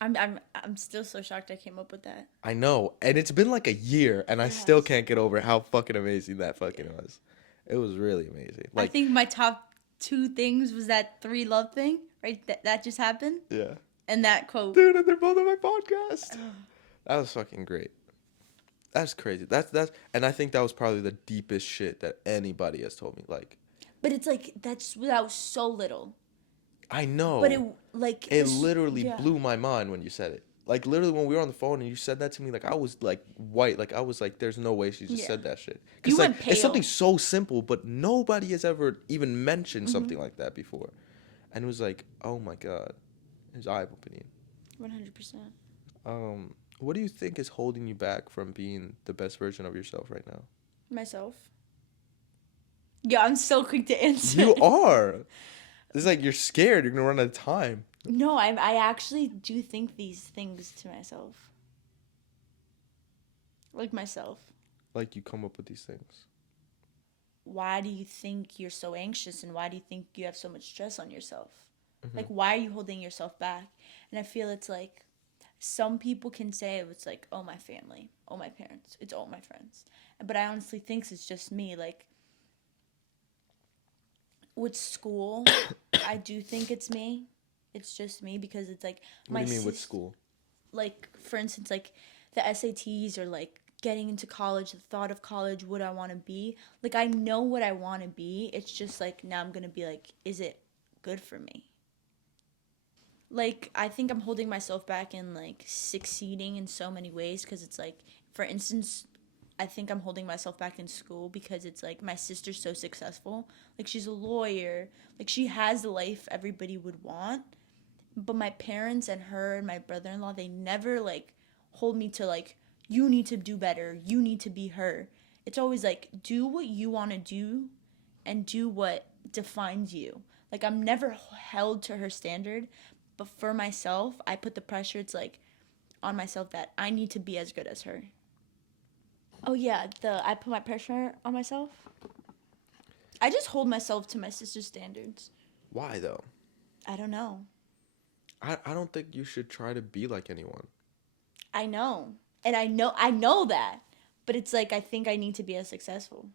I'm still so shocked I came up with that. I know, and it's been like a year, and I still can't get over how fucking amazing that fucking was. It was really amazing. Like, I think my top 2 things was that 3 love thing, right? That just happened. Yeah. And that quote. Dude, and they're both on my podcast. That was fucking great. That's crazy. That's and I think that was probably the deepest shit that anybody has told me. Like, But it's like that was so little. I know. But it literally blew my mind when you said it. Like, literally when we were on the phone and you said that to me, like, I was like white. Like, I was like, there's no way she just said that shit. You like, went pale. it's something so simple, but nobody has ever even mentioned something like that before. And it was like, oh my God. It was eye-opening. 100%. What do you think is holding you back from being the best version of yourself right now? Myself. Yeah, I'm so quick to answer. You are. It's like you're scared. You're going to run out of time. No, I actually do think these things to myself. Like myself. Like you come up with these things. Why do you think you're so anxious and why do you think you have so much stress on yourself? Like, why are you holding yourself back? And I feel it's like some people can say it's like, oh, my family, oh, my parents, it's all my friends. But I honestly think it's just me. Like, with school, I do think it's me. It's just me because it's like What do you mean with school? Like, for instance, like the SATs or like getting into college, the thought of college, what I want to be. Like, I know what I want to be. It's just like now I'm going to be like, is it good for me? Like, I think I'm holding myself back in like succeeding in so many ways because it's like, for instance, I think I'm holding myself back in school because it's like my sister's so successful. Like, she's a lawyer. Like, she has the life everybody would want. But my parents and her and my brother-in-law, they never like hold me to like, you need to do better. You need to be her. It's always like, do what you want to do and do what defines you. Like, I'm never held to her standard. But for myself, I put the pressure, it's like, on myself that I need to be as good as her. Oh, yeah, I put my pressure on myself. I just hold myself to my sister's standards. Why, though? I don't know. I don't think you should try to be like anyone. I know. And I know that. But it's like, I think I need to be as successful.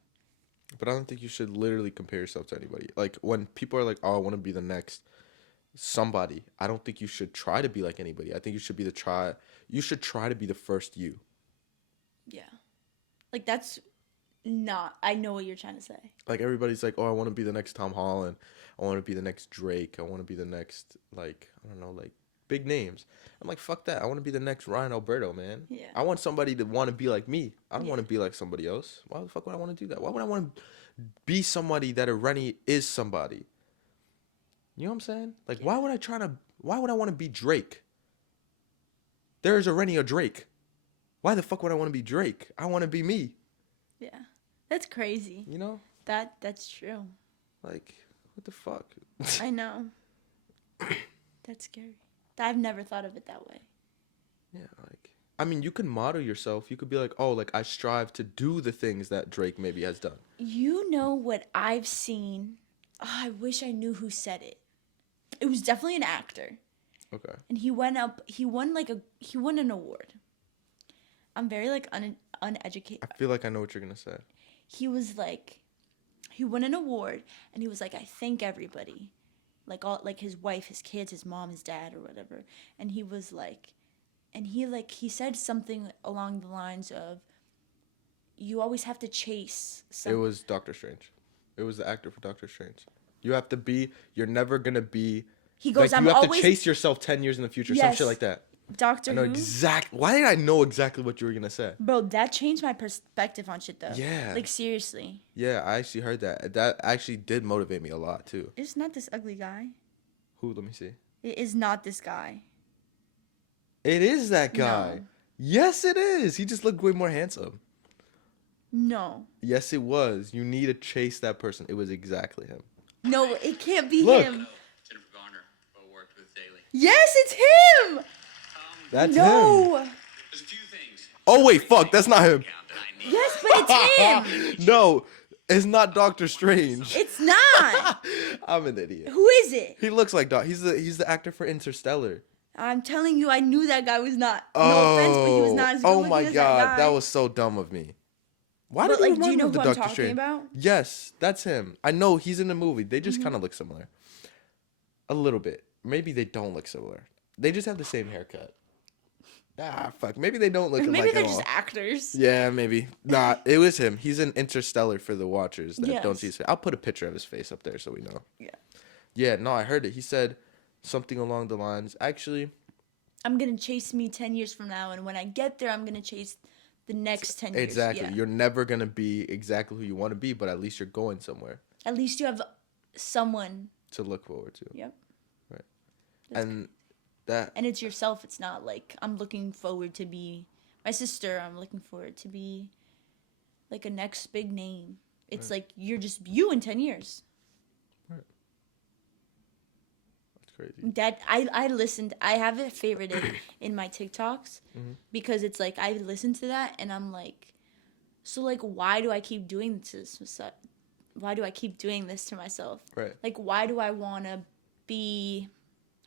But I don't think you should literally compare yourself to anybody. Like, when people are like, oh, I want to be the next somebody, I don't think you should try to be like anybody. I think you should try to be the first you. Yeah. Like, that's not, I know what you're trying to say. Like, everybody's like, oh, I want to be the next Tom Holland. I want to be the next Drake. I want to be the next, like, I don't know, like, big names. I'm like, fuck that. I want to be the next Ryan Alberto, man. Yeah. I want somebody to want to be like me. I don't want to be like somebody else. Why the fuck would I want to do that? Why would I want to be somebody that a Rennie is somebody? You know what I'm saying? Like, why would I want to be Drake? There's a Rennie or Drake. Why the fuck would I want to be Drake? I want to be me. Yeah. That's crazy. You know? That's true. Like, what the fuck? I know. That's scary. I've never thought of it that way. Yeah, like, I mean, you can model yourself. You could be like, oh, like, I strive to do the things that Drake maybe has done. You know what I've seen? Oh, I wish I knew who said it. It was definitely an actor. Okay. And he won an award. I'm very like uneducated. I feel like I know what you're gonna say. He was like, he won an award, and he was like, I thank everybody, like all like his wife, his kids, his mom, his dad, or whatever. And he was like, and he said something along the lines of, you always have to chase something. It was Doctor Strange. It was the actor for Doctor Strange. You're never gonna be. He goes, like, you have to chase yourself 10 years in the future, some shit like that. Doctor Who? Why did I know exactly what you were gonna say? Bro, that changed my perspective on shit though. Yeah. Like, seriously. Yeah, I actually heard that. That actually did motivate me a lot too. It's not this ugly guy. Who? Let me see. It is not this guy. It is that guy. No. Yes, it is. He just looked way more handsome. No. Yes, it was. You need to chase that person. It was exactly him. No, it can't be Look. him. Jennifer Garner worked with Daly. Yes, it's him. That's him. There's a few things. Oh wait, fuck, that's not him. Yes, but it's him. No, it's not Doctor Strange. It's not. I'm an idiot. Who is it? He looks like Doc. He's the actor for Interstellar. I'm telling you, I knew that guy was not. No offense, but he was not as good looking my as god, that guy. that was so dumb of me. Why But, did like, do you know the who I'm Doctor talking Strange? about? Yes, that's him. I know he's in the movie. They just kind of look similar. A little bit. maybe they don't look similar. They just have the same haircut. Ah, fuck. Maybe they don't look Maybe alike they're at just all. actors. Yeah, maybe. Nah, it was him. He's an Interstellar for the watchers that don't Yes. see his face. I'll put a picture of his face up there so we know. Yeah. Yeah, no, I heard it. He said something along the lines, actually, I'm gonna chase me 10 years from now, and when I get there, I'm gonna chase the next 10 years. exactly. Yeah. You're never going to be exactly who you want to be, but at least you're going somewhere At least you have someone. to look forward to. Yep. Right. That's And that, And it's yourself. It's not like I'm looking forward to be my sister. I'm looking forward to be like a next big name. It's like you're just you in 10 years. that's crazy. That I listened. I have it favorited in my TikToks because it's like I listen to that and I'm like, so like why do I keep doing this? Why do I keep doing this to myself? Right. Like why do I want to be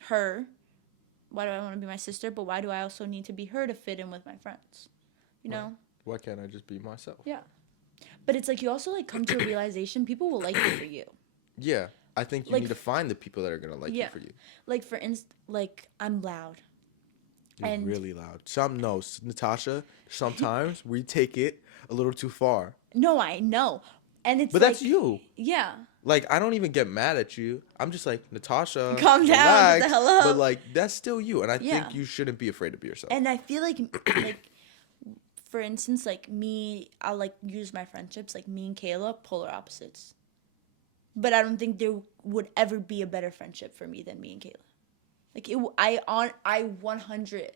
her? Why do I want to be my sister? But why do I also need to be her to fit in with my friends? You know? Why can't I just be myself? Yeah. But it's like you also like come to a realization people will like you for you. Yeah. I think you Like, need to find the people that are going to like you for you. Like for instance, like I'm loud. You're And- really loud. Natasha, sometimes we take it a little too far. No, I know. And it's But that's like, you. Yeah. Like, I don't even get mad at you. I'm just like, Natasha, Calm down, what the hell up? But, like, that's still you. And I Yeah. think you shouldn't be afraid to be yourself. And I feel like for instance, like me, I'll like use my friendships, like me and Kayla, polar opposites. But I don't think there would ever be a better friendship for me than me and Kayla. Like I 100,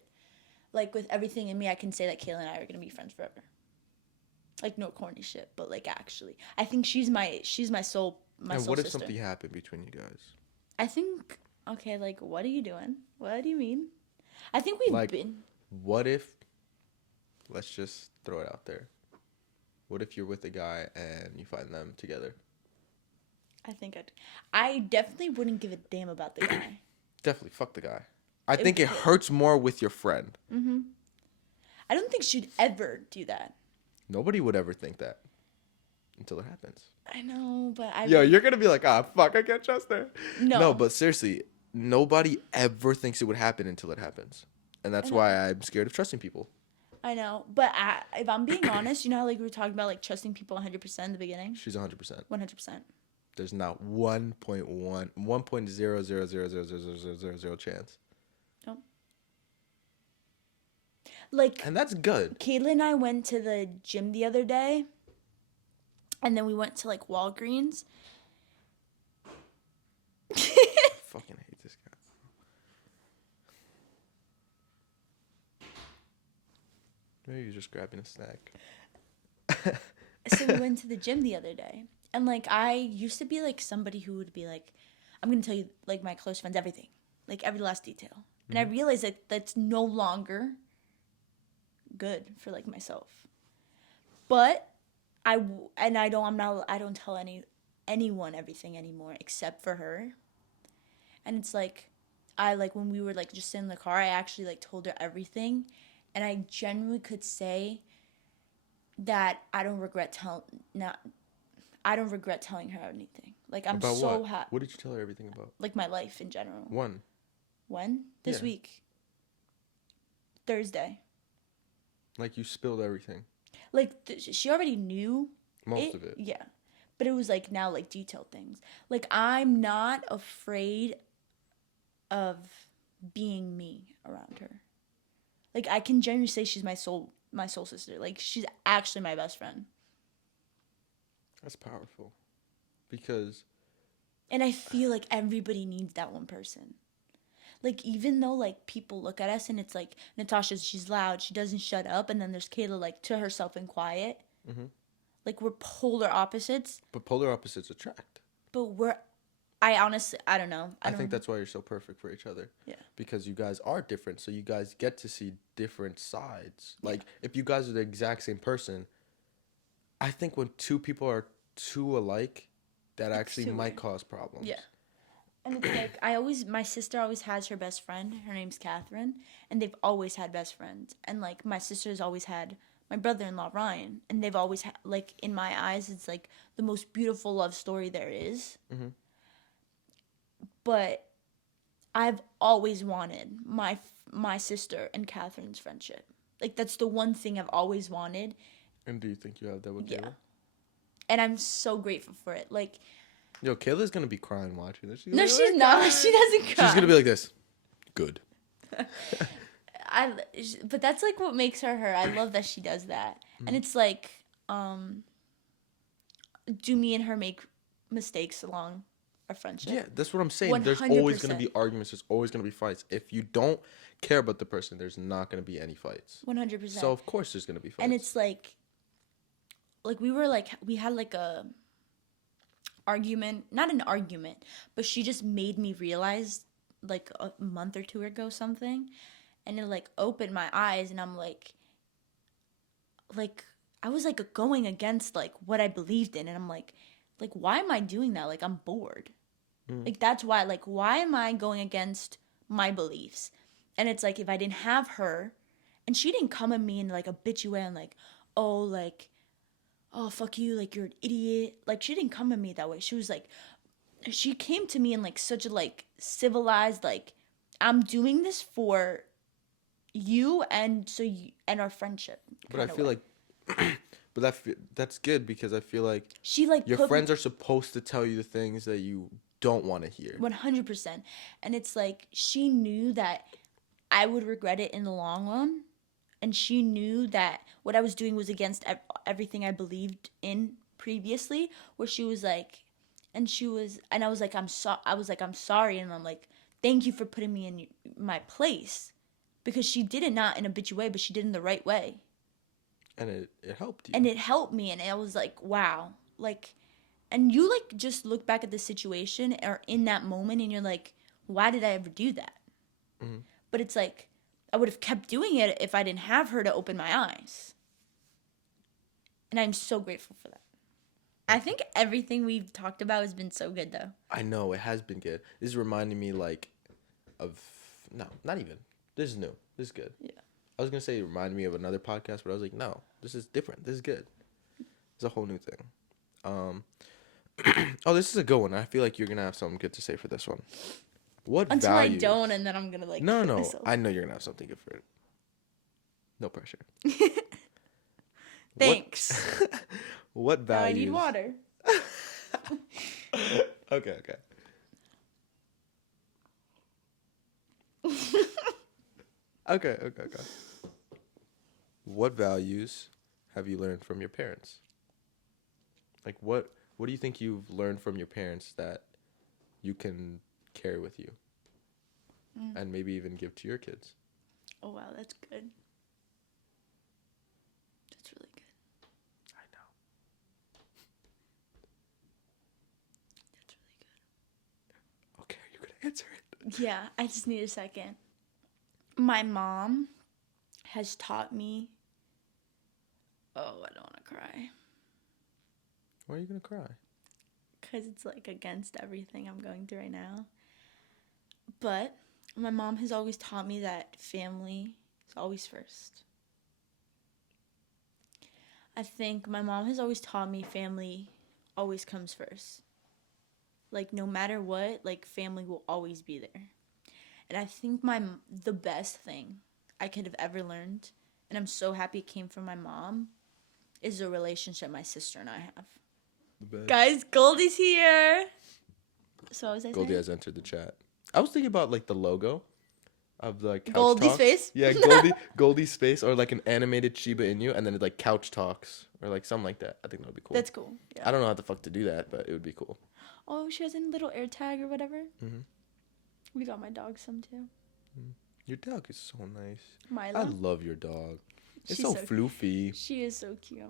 like with everything in me, I can say that Kayla and I are gonna be friends forever. Like no corny shit, but like actually, I think she's my soul, my and soul what if sister. something happened between you guys? I think okay, like what are you doing? What do you mean? I think we've Like, been. What if, let's just throw it out there. What if you're with a guy and you find them together? I definitely wouldn't give a damn about the guy. Definitely, fuck the guy. I think it hurts more with your friend. I don't think she'd ever do that. Nobody would ever think that until it happens. I know, but Yo, you're going to be like, fuck, I can't trust her. No. No, but seriously, nobody ever thinks it would happen until it happens. And that's why I'm scared of trusting people. I know, but if I'm being honest, you know how like we were talking about like trusting people 100% in the beginning? She's 100%. 100%. There's not 1.000000000 chance. No. Like, And that's good. Caitlin and I went to the gym the other day, and then we went to like Walgreens. Fucking hate this guy. Maybe you're just grabbing a snack. So we went to the gym the other day, and like I used to be like somebody who would be like, I'm gonna tell you like my close friends everything, like every last detail, and I realized that that's no longer good for like myself. But I don't tell anyone everything anymore except for her. And it's like I like when we were like just in the car, I actually like told her everything, and I genuinely could say that I don't regret telling her anything. Like I'm About so what? happy. What did you tell her everything about? Like my life in general. When? This Yeah. week. Thursday. Like you spilled everything. Like she already knew Most of it. Yeah. But it was like now like detailed things. Like I'm not afraid of being me around her. Like I can genuinely say she's my soul sister. Like she's actually my best friend. That's powerful. Because And I feel like everybody needs that one person. Like even though like people look at us and it's like Natasha, she's loud, she doesn't shut up, and then there's Kayla like to herself and quiet. Like we're polar opposites, but polar opposites attract. but I honestly I don't know. I think that's why you're so perfect for each other. Yeah. Because you guys are different, so you guys get to see different sides. Like if you guys are the exact same person, I think when two people are too alike, that actually too might weird. cause problems. Yeah. And it's like my sister always has her best friend. Her name's Catherine, and they've always had best friends. And like my sister's always had my brother-in-law Ryan, and they've always had like in my eyes, it's like the most beautiful love story there is. But I've always wanted my sister and Catherine's friendship. Like, that's the one thing I've always wanted. And do you think you have that with Yeah. Kayla? And I'm so grateful for it. Like, Yo, Kayla's gonna be crying watching this. no, she's not. She doesn't cry. She's gonna be like this. Good. But that's like what makes her her. I love that she does that. And it's like, do me and her make mistakes along our friendship? Yeah, that's what I'm saying. There's always gonna 100%. be arguments. There's always gonna be fights. If you don't care about the person, there's not gonna be any fights. 100%. So of course there's gonna be fights. And it's like we had like a argument, not an argument, but she just made me realize like a month or two ago something, and it like opened my eyes, and I'm like I was like going against like what I believed in, and I'm like why am I doing that? Like, I'm bored. Like, that's why, like, why am I going against my beliefs? And it's like, if I didn't have her, and she didn't come at me in like a bitchy way and like, oh, fuck you, like, you're an idiot. Like, she didn't come at me that way. She was like, she came to me in like such a like civilized, like, I'm doing this for you and and our friendship. But I feel like, but that's good, because I feel like she like your friends are supposed to tell you the things that you don't want to hear. 100%. And it's like, she knew that I would regret it in the long run, and she knew that what I was doing was against everything I believed in previously. Where she was like, and I was like, I'm sorry, and I'm like, thank you for putting me in my place, because she did it not in a bitchy way, but she did it in the right way. And it helped you. And it helped me, and I was like, wow. Like, and you like just look back at the situation or in that moment, and you're like, why did I ever do that? Mm-hmm. But it's like, I would have kept doing it if I didn't have her to open my eyes. And I'm so grateful for that. I think everything we've talked about has been so good, though. I know, it has been good. This is reminding me like of, no, not even. This is new. This is good. Yeah. I was going to say it reminded me of another podcast, but I was like, no, this is different. This is good. It's a whole new thing. Oh, this is a good one. I feel like you're going to have something good to say for this one. What Until values? I don't, and then I'm going to like... No. myself. I know you're going to have something good for it. No pressure. Thanks. What values? Now I need water. Okay. Okay. What values have you learned from your parents? Like, what do you think you've learned from your parents that you can carry with you? And maybe even give to your kids? Oh, wow, that's good. That's really good. I know. That's really good. Okay, are you going to answer it? Yeah, I just need a second. My mom has taught me... Oh, I don't want to cry. Why are you going to cry? Because it's like against everything I'm going through right now. But my mom has always taught me that family is always first. I think my mom has always taught me family always comes first. Like, no matter what, like, family will always be there. And I think the best thing I could have ever learned, and I'm so happy it came from my mom, is the relationship my sister and I have. The best. Guys, Goldie's here. So what was I saying? Goldie has entered the chat. I was thinking about like the logo of the couch Goldie's talks. face? Yeah, Goldie's face, or like an animated Shiba Inu, and then it's like couch talks or like something like that. I think that would be cool. That's cool. Yeah. I don't know how the fuck to do that, but it would be cool. Oh, she has a little air tag or whatever. Mm-hmm. We got my dog some too. Your dog is so nice. Milo. I love your dog. It's She's so so- floofy. She is so cute.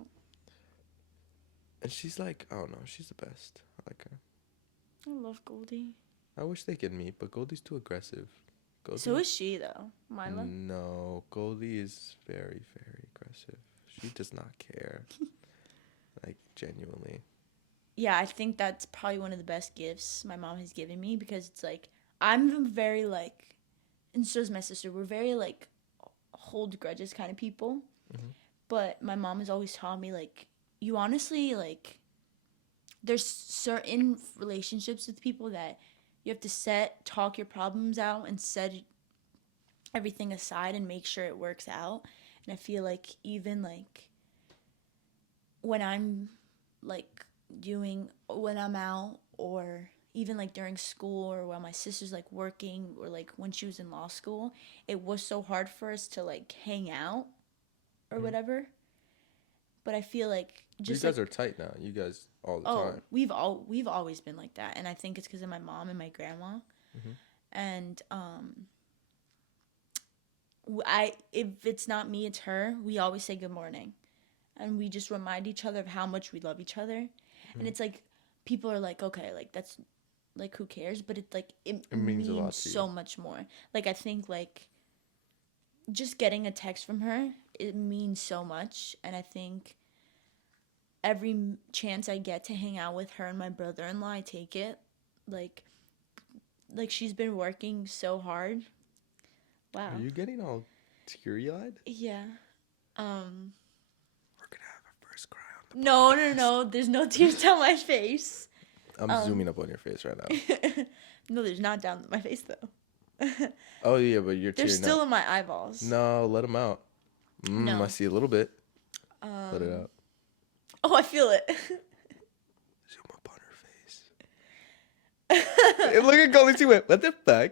And she's like, I don't know, she's the best. I like her. I love Goldie. I wish they could meet, but Goldie's too aggressive. Goldie, So is she though, Milo. No, Goldie is very, very aggressive. She does not care. Like, genuinely. Yeah, I think that's probably one of the best gifts my mom has given me, because it's like, I'm very like, and so is my sister, we're very like hold grudges kind of people. Mm-hmm. But my mom has always taught me, like, you honestly, like, there's certain relationships with people that You have to talk your problems out and set everything aside and make sure it works out. And I feel like even like when I'm like when I'm out, or even like during school, or while my sister's like working, or like when she was in law school, it was so hard for us to like hang out or whatever. But I feel like just you guys are tight now. You guys all the time. we've always been like that, and I think it's because of my mom and my grandma. And if it's not me, it's her. We always say good morning, and we just remind each other of how much we love each other. And it's like people are like, okay, like that's like who cares? But it's like it means a lot to so you. much more. Like I think like just getting a text from her, it means so much. And I think every chance I get to hang out with her and my brother-in-law, I take it. Like she's been working so hard. Wow. Are you getting all teary-eyed? Yeah. We're gonna have our first cry on the No. There's no tears down my face. I'm zooming up on your face right now. No, there's not down my face though. Oh yeah, but you're They're tearing still up. in my eyeballs. No, let them out. No. I see a little bit. Let it out. Oh, I feel it. Zoom up on her face. Hey, look at Goldie. She went, what the fuck?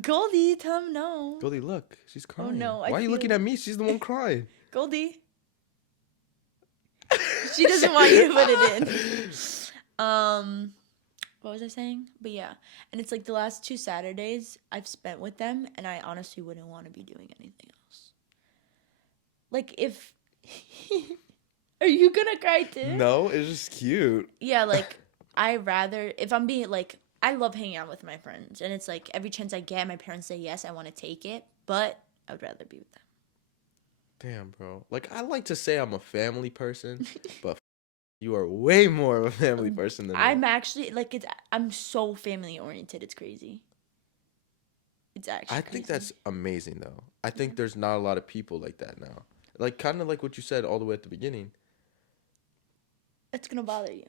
Goldie, tell him no. Goldie, look. She's crying. no, I Why are you feel looking it. at me? She's the one crying. Goldie. She doesn't want you to put it in. What was I saying? But yeah, and it's like the last 2 Saturdays I've spent with them, and I honestly wouldn't want to be doing anything else. Like if, are you gonna cry too? No, it's just cute. Yeah, like if I'm being like, I love hanging out with my friends, and it's like every chance I get, my parents say yes, I want to take it, but I would rather be with them. Damn, bro. Like, I like to say I'm a family person, but you are way more of a family person than me. I'm actually like I'm so family oriented. It's crazy. It's actually. I think crazy. that's amazing, though. I think there's not a lot of people like that now. Like, kind of like what you said all the way at the beginning. It's gonna bother you.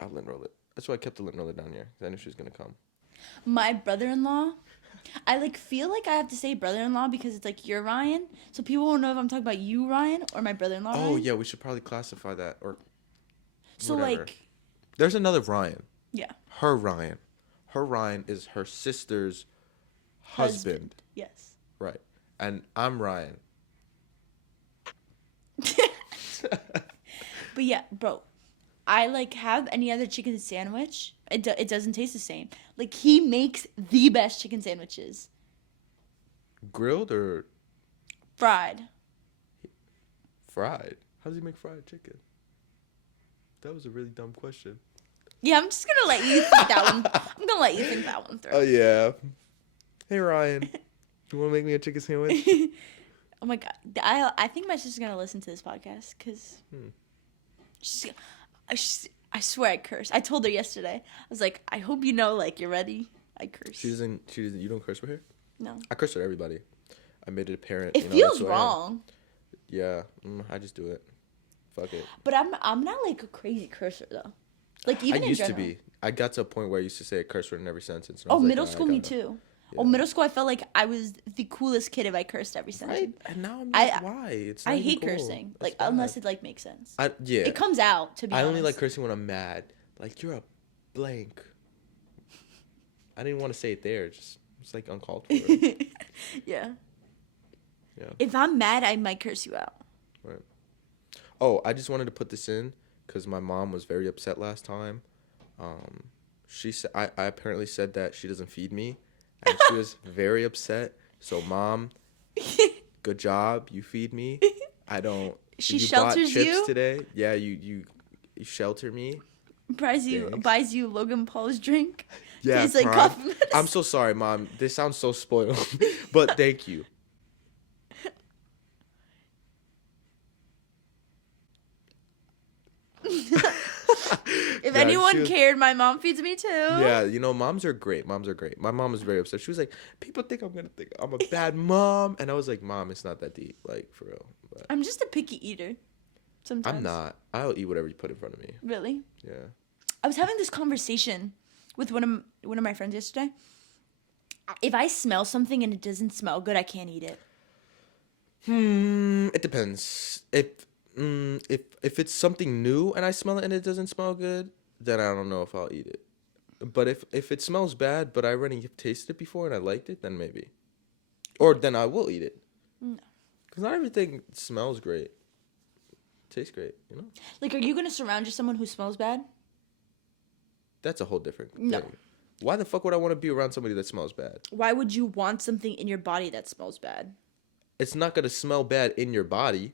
I'll lint roll it. That's why I kept the lint roller down here, because I knew she was going to come. My brother-in-law, I like feel like I have to say brother-in-law because it's like you're Ryan, so people won't know if I'm talking about you, Ryan, or my brother-in-law. Oh, Ryan. yeah, we should probably classify that. Or So whatever. like, There's another Ryan. yeah. Her Ryan. Her Ryan is her sister's husband. Yes. Right. And I'm Ryan. But yeah, bro, I like have any other chicken sandwich. It doesn't taste the same. Like he makes the best chicken sandwiches. Grilled or Fried. fried? How does he make fried chicken? That was a really dumb question. Yeah, I'm just gonna let you think that one. I'm gonna let you think that one through. Oh, yeah. Hey, Ryan. You want to make me a chicken sandwich? Oh my god, I think my sister's gonna listen to this podcast because I swear I curse. I told her yesterday. I was like, I hope you know, like you're ready. I curse. She doesn't. You don't curse with her? No. I curse with everybody. I made it apparent. It that's feels who I am. wrong, Yeah. I just do it. Fuck it. but I'm not like a crazy cursor though. Like even I in used general. to be. I got to a point where I used to say a curse word in every sentence. And I Oh, was like, middle "Nah, I school, me gotta-" too. Yeah. Oh, middle school, I felt like I was the coolest kid if I cursed every sentence. Right? And now I'm I- like, why? It's not I even hate cool. cursing, That's like bad. unless it like makes sense. Yeah. It comes out to be I honest. only like cursing when I'm mad. Like, you're a blank. I didn't want to say it there. It's like uncalled for. Yeah. Yeah. If I'm mad, I might curse you out. Right. Oh, I just wanted to put this in because my mom was very upset last time. She said I apparently said that she doesn't feed me, and she was very upset. So, Mom, good job. You feed me. I don't. She you shelters bought chips you? today. Yeah, you shelter me. Buys you Logan Paul's drink. Yeah, Tastes like Prime. coffee medicine. I'm so sorry, Mom. This sounds so spoiled, but thank you. If Yeah, anyone she was- cared, my mom feeds me too. Yeah, moms are great. Moms are great. My mom was very upset. She was like, people think I'm gonna think I'm a bad mom, and I was like, Mom, it's not that deep, like for real. But I'm just a picky eater. Sometimes. I'm not. I'll eat whatever you put in front of me. Really? Yeah. I was having this conversation with one of my friends yesterday. If I smell something and it doesn't smell good, I can't eat it. It depends. If it's something new and I smell it and it doesn't smell good, then I don't know if I'll eat it. But if it smells bad, but I already have tasted it before and I liked it, then maybe. Or then I will eat it. No. Because not everything smells great. Tastes great, you know? Like, are you going to surround yourself someone who smells bad? That's a whole different No. thing. Why the fuck would I want to be around somebody that smells bad? Why would you want something in your body that smells bad? It's not going to smell bad in your body.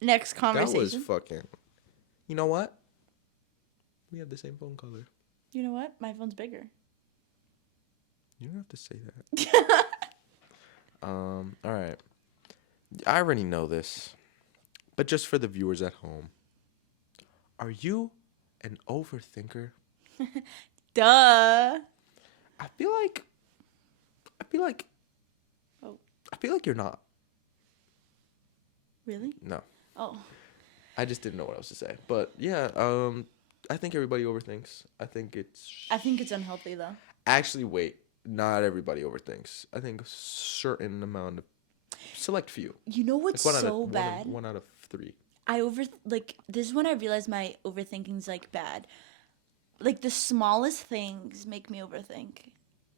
Next conversation. That was fucking... You know what? We have the same phone color. You know what? My phone's bigger. You don't have to say that. All right. I already know this, but just for the viewers at home, are you an overthinker? Duh. I feel like Oh. I feel like you're not. Really? No. Oh. I just didn't know what else to say. But yeah, I think everybody overthinks. I think it's unhealthy, though. actually, wait, not everybody overthinks. I think a certain amount of select few. You know what's Like so bad? One out of three. This is when I realized my overthinking's like bad. Like the smallest things make me overthink.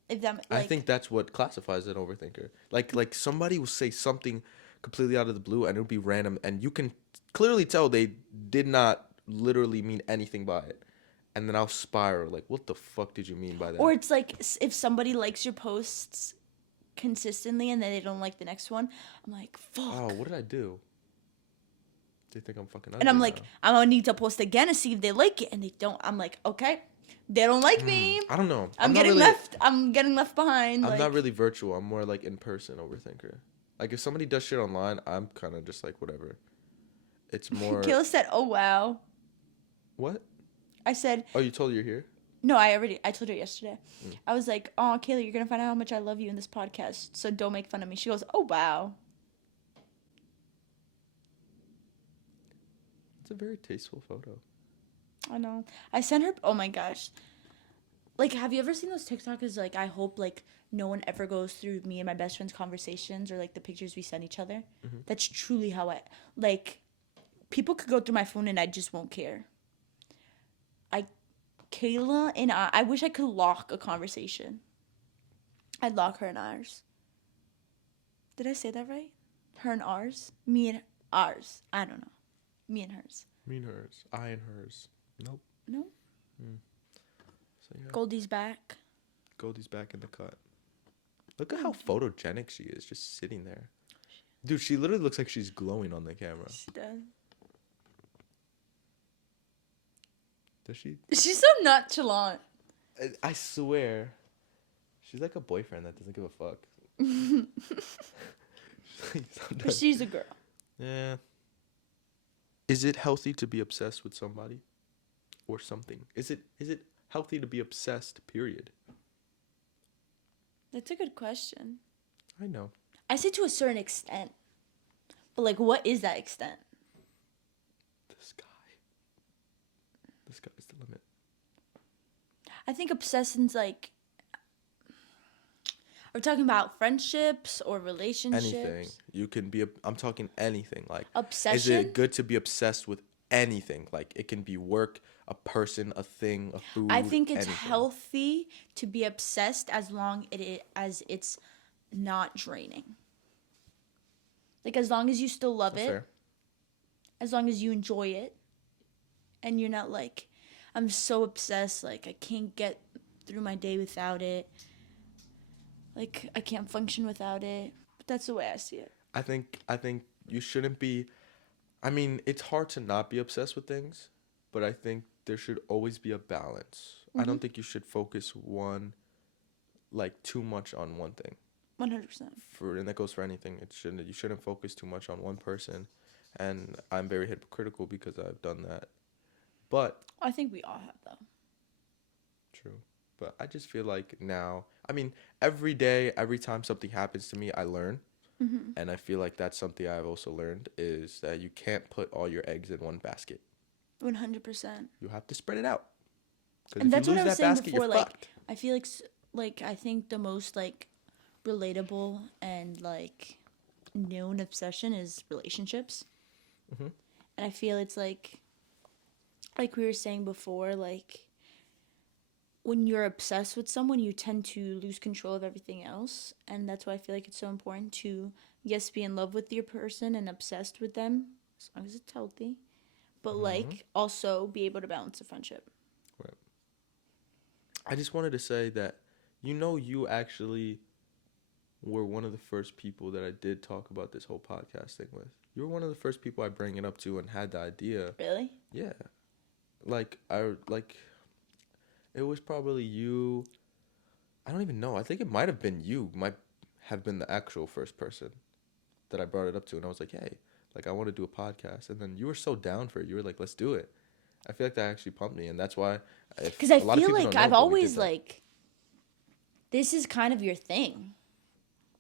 If that I think that's what classifies an overthinker. Like somebody will say something completely out of the blue and it'll be random and you can clearly tell they did not literally mean anything by it. And then I'll spiral like, what the fuck did you mean by that? Or it's like if somebody likes your posts consistently and then they don't like the next one, I'm like, fuck. Oh, what did I do? They think I'm fucking ugly And I'm like, now. I'm gonna need to post again to see if they like it, and they don't. I'm like, okay, they don't like me. I don't know. I'm not getting really, left. I'm getting left behind. I'm like, not really virtual. I'm more like in person overthinker. Like if somebody does shit online, I'm kind of just like whatever. It's more. Kayla said, "Oh wow." What? I said, Oh, you told her you're here? no. I told her yesterday. I was like, oh, Kayla, you're gonna find out how much I love you in this podcast, so don't make fun of me. She goes, oh wow. It's a very tasteful photo. I know. I sent her. Oh my gosh. Like, have you ever seen those TikTokers? Like, I hope like no one ever goes through me and my best friend's conversations or like the pictures we send each other. Mm-hmm. That's truly how I like. People could go through my phone and I just won't care. Kayla and I wish I could lock a conversation. I'd lock her and ours. Did I say that right? Her and ours? Me and ours. I don't know. Me and hers. Me and hers. I and hers. Nope. No? So yeah. Goldie's back. Goldie's back in the cut. Look at how photogenic she is, just sitting there. Dude, she literally looks like she's glowing on the camera. She does. Does she? She's so nonchalant. I swear. She's like a boyfriend that doesn't give a fuck. But she's a girl. Yeah. Is it healthy to be obsessed with somebody or something? Is it healthy to be obsessed, period? That's a good question. I know. I say to a certain extent. But like, what is that extent? The sky. The sky is the limit. I think obsession's like, are we talking about friendships or relationships? Anything. You can be, I'm talking anything. Like, Obsession? Is it good to be obsessed with anything? Like, it can be work, a person, a thing, a food. I think it's anything. healthy to be obsessed as long as it's not draining. Like, as long as you still love That's it, fair. as long as you enjoy it, and you're not like, I'm so obsessed, like, I can't get through my day without it. Like, I can't function without it. But that's the way I see it. I think you shouldn't be. I mean, it's hard to not be obsessed with things, but I think there should always be a balance. I don't think you should focus too much on one thing. 100%. And that goes for anything. You shouldn't focus too much on one person, and I'm very hypocritical because I've done that. But I think we all have, though. true. But I just feel like now, I mean, every day, every time something happens to me, I learn. Mm-hmm. And I feel like that's something I've also learned is that you can't put all your eggs in one basket. 100%. You have to spread it out. 'Cause And if that's you what I lose was that saying basket, before. you're Like, fucked. I feel like I think the most like relatable and like known obsession is relationships. Mhm. And I feel it's like we were saying before, like when you're obsessed with someone, you tend to lose control of everything else, and that's why I feel like it's so important to, yes, be in love with your person and obsessed with them as long as it's healthy, but like also be able to balance the friendship. Right. I just wanted to say that, you actually were one of the first people that I did talk about this whole podcast thing with. You were one of the first people I bring it up to and had the idea. Really? Yeah. It was probably you. I don't even know. I think it might have been you. Might have been the actual first person that I brought it up to, and I was like, "Hey, like I want to do a podcast." And then you were so down for it. You were like, "Let's do it." I feel like that actually pumped me, and that's why. Because I A lot of feel people like don't know, I've but we did always that. like, this is kind of your thing.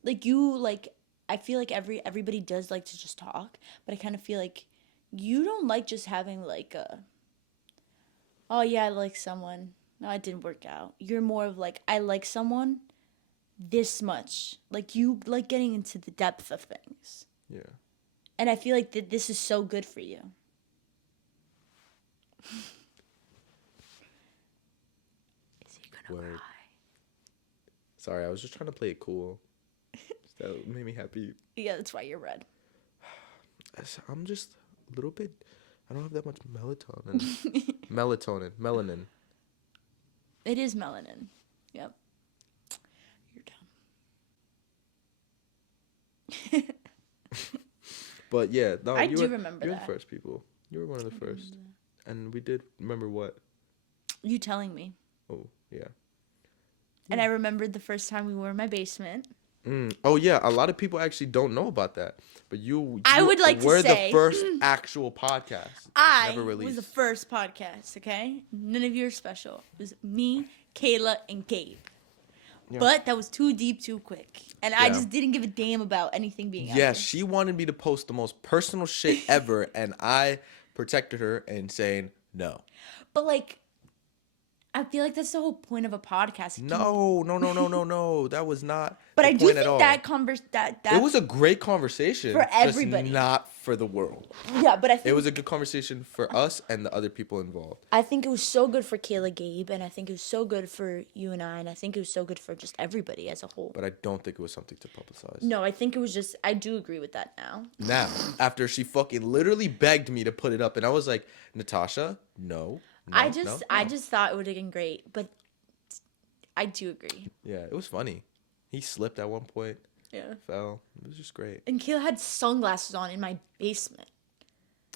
Like you like, I feel like everybody does like to just talk, but I kind of feel like you don't like just having like a, oh yeah, I like someone. No, it didn't work out. You're more of like, I like someone this much. Like you like getting into the depth of things. Yeah. And I feel like that this is so good for you. Is he gonna Word. cry? Sorry, I was just trying to play it cool. That made me happy. Yeah, that's why you're red. I'm just a little bit. I don't have that much melanin. It is melanin. Yep. You're dumb. But yeah, no, I do remember you're that. the first people. You were one of the first, and we did remember what? You telling me. Oh yeah. And I remembered the first time we were in my basement. Oh yeah, a lot of people actually don't know about that, but you I would like to were say- the first actual podcast. I never was released. the first podcast, okay? None of you are special. It was me, Kayla, and Gabe. Yeah. But that was too deep, too quick. And I Yeah. just didn't give a damn about anything being out Yeah, there. she wanted me to post the most personal shit ever, and I protected her and saying no. But like, I feel like that's the whole point of a podcast. No. That was not. But the I do point at think all. that It was a great conversation For everybody. just not for the world. yeah. But I think It was a good conversation for us and the other people involved. I think it was so good for Kayla, Gabe, and I think it was so good for you and I think it was so good for just everybody as a whole. But I don't think it was something to publicize. No, I think it was just. I do agree with that now. Now, after she fucking literally begged me to put it up, and I was like, Natasha, no. I just thought it would have been great, but I do agree. Yeah, it was funny. He slipped at one point, Yeah. fell. It was just great. And Kayla had sunglasses on in my basement.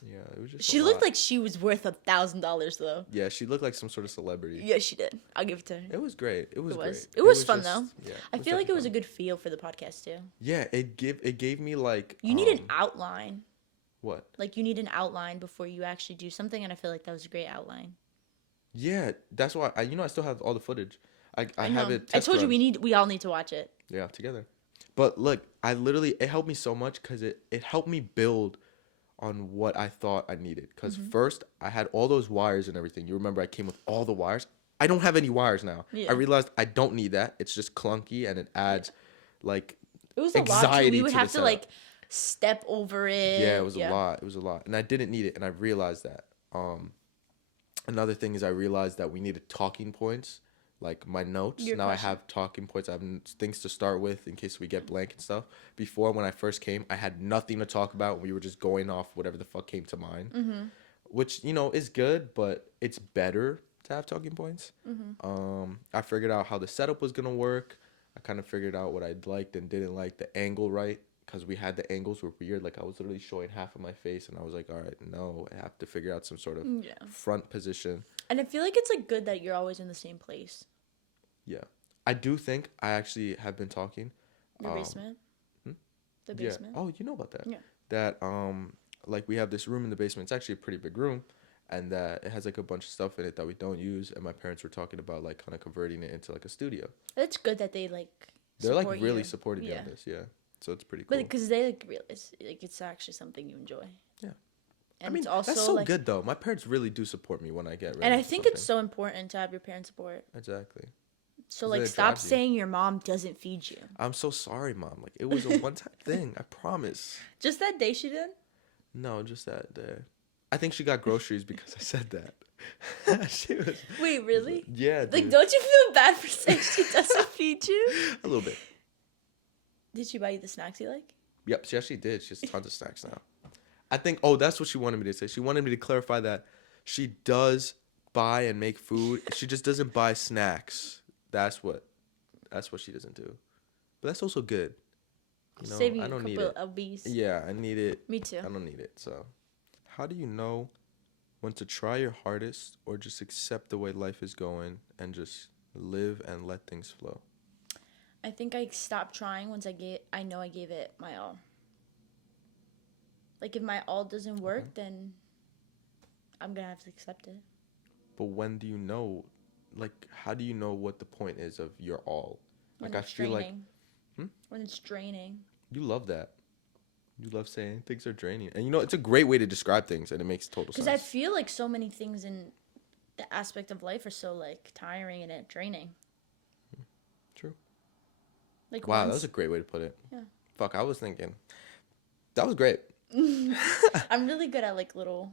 Yeah, it was just. She a looked lot. like she was worth $1,000 though. Yeah, she looked like some sort of celebrity. Yeah, she did. I'll give it to her. It was great. It was great. It was fun just- though. Yeah, I feel like it was a definitely good feel for the podcast too. fun. Yeah, it gave me like. You need an outline. What? Like you need an outline before you actually do something, and I feel like that was a great outline. Yeah, that's why I still have all the footage. I have know. it. I told you test we all need to watch it. run. Yeah, together. But look, it helped me so much because it helped me build on what I thought I needed. Because Mm-hmm. first I had all those wires and everything. You remember I came with all the wires. I don't have any wires now. Yeah. I realized I don't need that. It's just clunky and it adds like It was a lot too. anxiety We would to the have to setup. like step over it. Yeah, it was a lot. It was a lot. And I didn't need it, and I realized that. Another thing is I realized that we needed talking points, like my notes. Your now question. I have talking points. I have things to start with in case we get blank and stuff. Before, when I first came, I had nothing to talk about. We were just going off whatever the fuck came to mind, which, is good, but it's better to have talking points. I figured out how the setup was going to work. I kind of figured out what I liked and didn't like, the angle right. Because we had the angles were weird. Like I was literally showing half of my face, and I was like, "All right, no, I have to figure out some sort of Yeah. front position." And I feel like it's like good that you're always in the same place. Yeah, I do think I actually have been talking. Your basement. The basement. Yeah. Oh, you know about that? Yeah. That like we have this room in the basement. It's actually a pretty big room, and that it has like a bunch of stuff in it that we don't use. And my parents were talking about like kind of converting it into like a studio. It's good that they like. They're like support really you. supporting you Yeah. on this. Yeah. So it's pretty cool. But because they like realize like it's actually something you enjoy. And I mean, it's also that's so like, good though. My parents really do support me when I get ready. and I for think something. it's so important to have your parents' support. Exactly. So 'Cause like, they stop drive you. saying your mom doesn't feed you. I'm so sorry, Mom. Like, it was a one-time thing. I promise. Just that day she did. No, just that day. I think she got groceries because I said that. She was, Wait, really? yeah, dude. Like, don't you feel bad for saying she doesn't feed you? A little bit. Did she buy you the snacks you like? Yep, she actually did. She has tons of snacks now. I think, oh, that's what she wanted me to say. She wanted me to clarify that she does buy and make food. She just doesn't buy snacks. That's what she doesn't do. But that's also good. You know, Saving I you a don't need couple it. of bees. Yeah, I need it. Me too. I don't need it. So, how do you know when to try your hardest or just accept the way life is going and just live and let things flow? I think I stopped trying once I know I gave it my all. Like, if my all doesn't work, then I'm gonna have to accept it. But when do you know? Like, how do you know what the point is of your all? When Like, I it's feel like draining. When it's draining. you love that. You love saying things are draining. And, you know, it's a great way to describe things, and it makes total sense. Because I feel like so many things in the aspect of life are so, like, tiring and draining. True. Like, Wow, that once- was a great way to put it. Yeah. Fuck, I was thinking. That was great. I'm really good at, like, little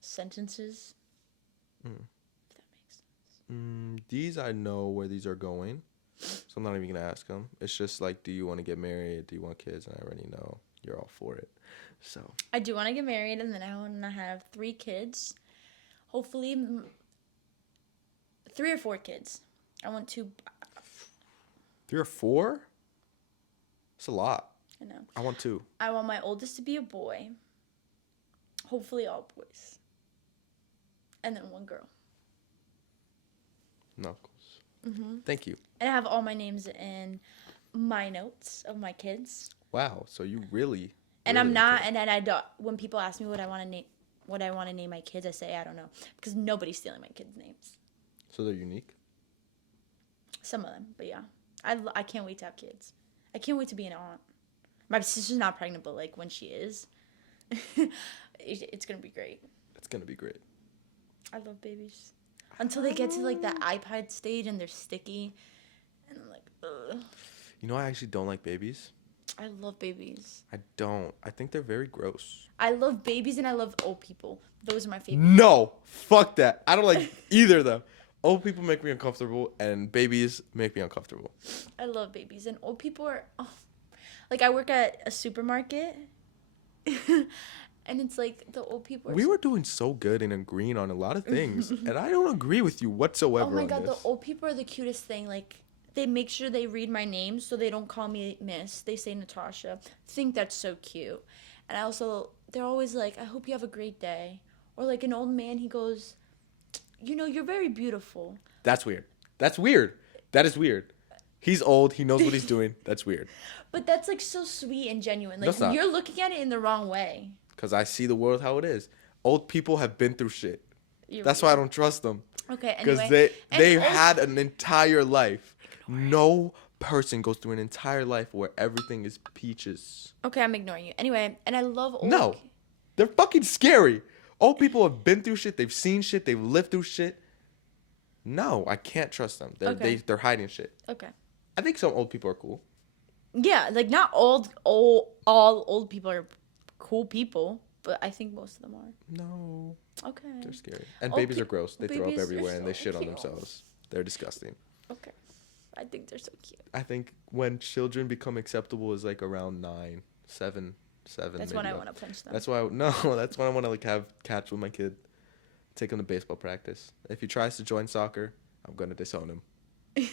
sentences. If that makes sense. These I know where these are going, so I'm not even gonna ask them. It's just like, do you want to get married? Do you want kids? And I already know you're all for it. So I do want to get married, and then I want to have 3 kids. Hopefully, 3 or 4 kids. I want 2. 3 or 4? It's a lot. I know. I want 2. I want my oldest to be a boy. Hopefully, all boys. And then 1 girl. Knuckles. Thank you. And I have all my names in my notes of my kids. Wow. So you really. And really I'm not. into it. And then I don't. When people ask me what I want to name my kids, I say I don't know, because nobody's stealing my kids' names. So they're unique. Some of them, but yeah, I can't wait to have kids. I can't wait to be an aunt. My sister's not pregnant, but like when she is, it's gonna be great. It's gonna be great. I love babies. Until they get to like that iPad stage and they're sticky, and I'm like, ugh. You know, I actually don't like babies. I love babies. I don't. I think they're very gross. I love babies and I love old people. Those are my favorite. No, fuck that. I don't like either of them. Old people make me uncomfortable, and babies make me uncomfortable. I love babies and old people are. Oh. Like I work at a supermarket, and it's like the old people. We were doing so good and agreeing on a lot of things, and I don't agree with you whatsoever. Oh my on god, this. the old people are the cutest thing. Like they make sure they read my name so they don't call me Miss. They say Natasha. I think that's so cute. And I also, they're always like, I hope you have a great day. Or like an old man, he goes, you know, you're very beautiful. That's weird. That's weird. That is weird. He's old. He knows what he's doing. That's weird. But that's like so sweet and genuine. Like That's not. you're looking at it in the wrong way. Because I see the world how it is. Old people have been through shit. You're That's why I don't trust them. Okay, Because anyway. they And had an entire life. No person goes through an entire life where everything is peaches. Okay, I'm ignoring you. Anyway, and I love old. No. They're fucking scary. Old people have been through shit. They've seen shit. They've lived through shit. No, I can't trust them. They're hiding shit. Okay. I think some old people are cool. Yeah, like not all old people are cool people, but I think most of them are. No, Okay. they're scary. And Old babies are peop- gross. They throw up babies are everywhere and they so shit on cute. themselves. They're disgusting. Okay. I think they're so cute. I think when children become acceptable is like around 9, 7. That's maybe when I up. want to punch them. That's why that's when I want to like have catch with my kid. Take him to baseball practice. If he tries to join soccer, I'm gonna disown him.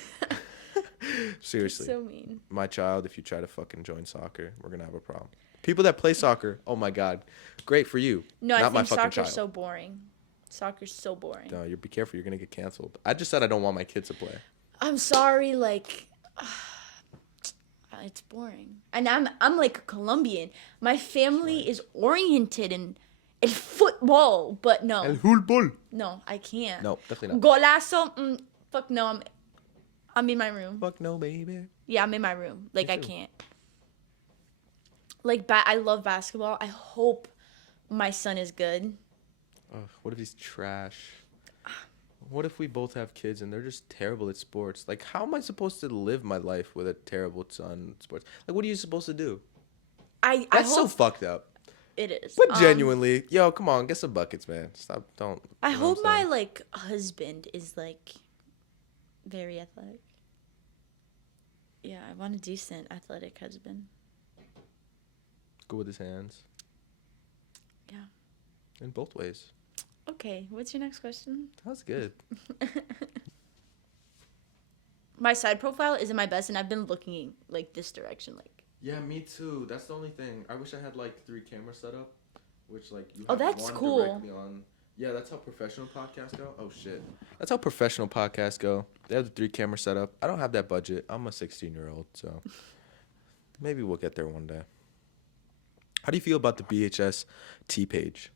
Seriously. So mean. My child, if you try to fucking join soccer, we're gonna have a problem. People that play soccer, oh my god, great for you. No, Not I my think fucking soccer's child. so boring. Soccer's so boring. No, you be careful. You're gonna get canceled. I just said I don't want my kids to play. I'm sorry, like it's boring. And I'm like Colombian. My family is oriented in football, but no. El fútbol. No, I can't. No, definitely not. Golazo, fuck no, I'm in my room. Fuck no, baby. Yeah, I'm in my room. Like Me I too. can't. Like I love basketball. I hope my son is good. What if he's trash? What if we both have kids and they're just terrible at sports? Like, how am I supposed to live my life with a terrible son at sports? Like, what are you supposed to do? I That's so hope fucked up. it is. But genuinely, yo, come on, get some buckets, man. Stop, don't. I you know what hope I'm my saying? like husband is like very athletic. Yeah, I want a decent athletic husband. Good with his hands. Yeah. In both ways. Okay, what's your next question? That was good. My side profile isn't my best, and I've been looking like this direction, like. Yeah, me too. That's the only thing. I wish I had like 3 cameras set up, which like you Oh, have that's one cool. directly on. Yeah, that's how professional podcasts go. Oh shit, that's how professional podcasts go. They have the 3 camera setup. I don't have that budget. I'm a 16-year-old, so maybe we'll get there one day. How do you feel about the BHS T page?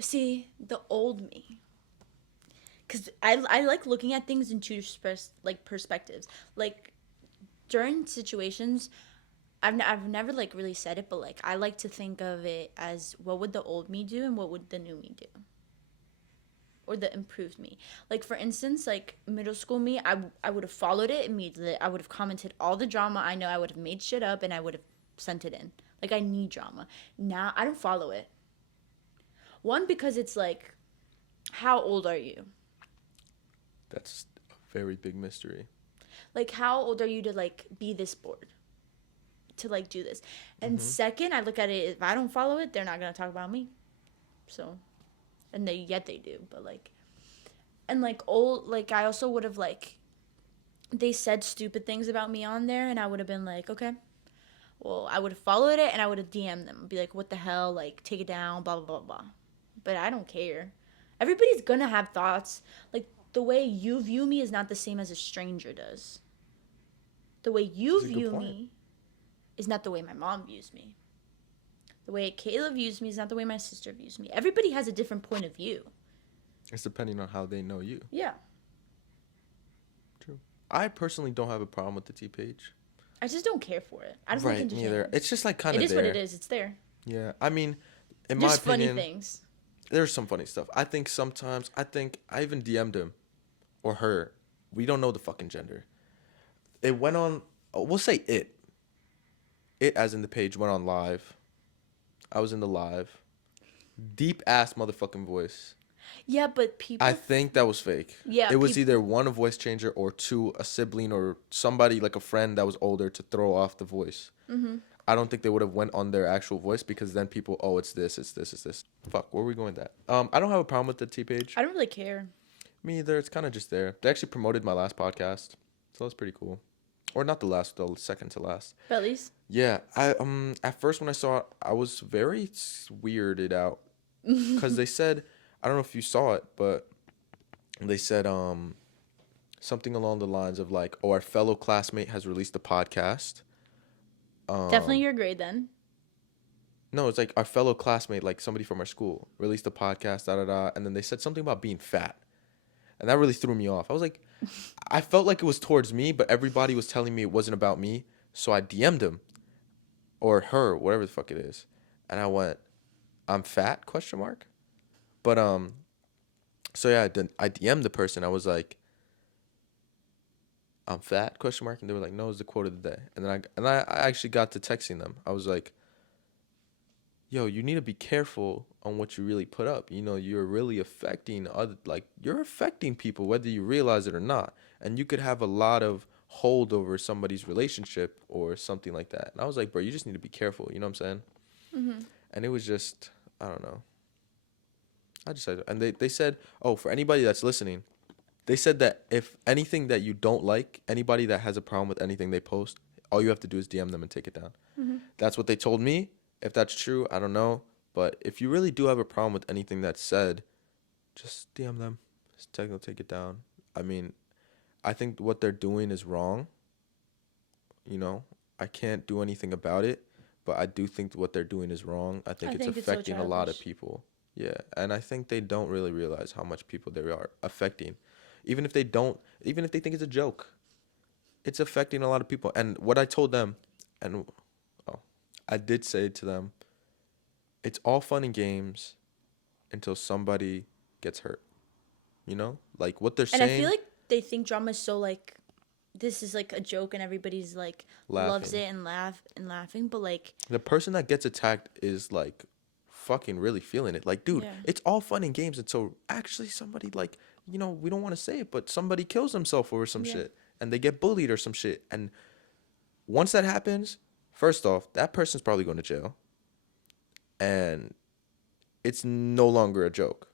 See, the old me. Because I like looking at things in two perspectives. Like, during situations, I've never, like, really said it, but, like, I like to think of it as what would the old me do and what would the new me do? Or the improved me. Like, for instance, like, middle school me, I would have followed it immediately. I would have commented all the drama I know. I would have made shit up, and I would have sent it in. Like, I need drama. Now, I don't follow it. One, because it's like, how old are you? That's a very big mystery. Like, how old are you to, like, be this bored? To, like, do this? And second, I look at it, if I don't follow it, they're not going to talk about me. So, and they do, but, like, and, like, I also would have, like, they said stupid things about me on there, and I would have been like, okay. Well, I would have followed it, and I would have DM'd them. Be like, what the hell? Like, take it down, blah, blah, blah, blah. But I don't care. Everybody's gonna have thoughts. Like, the way you view me is not the same as a stranger does. The way you That's a good view point. me is not the way my mom views me. The way Kayla views me is not the way my sister views me. Everybody has a different point of view. It's depending on how they know you. Yeah. True. I personally don't have a problem with the T page. I just don't care for it. I don't Right, think neither. It's just like kind of It is there. what it is. It's there. Yeah, I mean, in Just my opinion, funny things. there's some funny stuff. I think I even DM'd him or her. We don't know the fucking gender. It went on, we'll say it. It, as in the page, went on live. I was in the live. Deep ass motherfucking voice. Yeah, but people. I think that was fake. Yeah, It was either 1, a voice changer, or 2, a sibling or somebody like a friend that was older to throw off the voice. Mm-hmm. I don't think they would have went on their actual voice because then people, oh, it's this. Fuck, where are we going with that? I don't have a problem with the T page. I don't really care. Me either. It's kind of just there. They actually promoted my last podcast, so that's pretty cool. Or not the last, the second to last. But at least. Yeah, I at first when I saw it, I was very weirded out because they said, I don't know if you saw it, but they said something along the lines of like, oh, our fellow classmate has released a podcast. Definitely your grade then. No, it's like our fellow classmate, like somebody from our school, released a podcast, and then they said something about being fat. And that really threw me off. I was like, I felt like it was towards me, but everybody was telling me it wasn't about me. So I DM'd him or her, whatever the fuck it is. And I went, I'm fat, question mark. But, so yeah, I DM'd the person. I was like, I'm fat, question mark. And they were like, no, it's the quote of the day. And then I actually got to texting them. I was like, yo, you need to be careful on what you really put up. You know, you're really affecting you're affecting people, whether you realize it or not. And you could have a lot of hold over somebody's relationship or something like that. And I was like, bro, you just need to be careful. You know what I'm saying? Mm-hmm. And it was just, I don't know. I just said, and they said, oh, for anybody that's listening, they said that if anything that you don't like, anybody that has a problem with anything they post, all you have to do is DM them and take it down. Mm-hmm. That's what they told me. If that's true, I don't know. But if you really do have a problem with anything that's said, just DM them. Just take it down. I mean, I think what they're doing is wrong. You know, I can't do anything about it, but I do think what they're doing is wrong. I think it's affecting a lot of people. Yeah, and I think they don't really realize how much people they are affecting. Even if they think it's a joke. it's affecting a lot of people. And what I told them, and I did say to them, it's all fun and games until somebody gets hurt. You know, like what they're saying. And I feel like they think drama is so like, this is like a joke and everybody's like loves it and laughing, but like the person that gets attacked is like fucking really feeling it. Like, dude, it's all fun and games until actually somebody, like, you know, we don't want to say it, but somebody kills themselves over some shit and they get bullied or some shit. And once that happens, first off, that person's probably going to jail, and it's no longer a joke.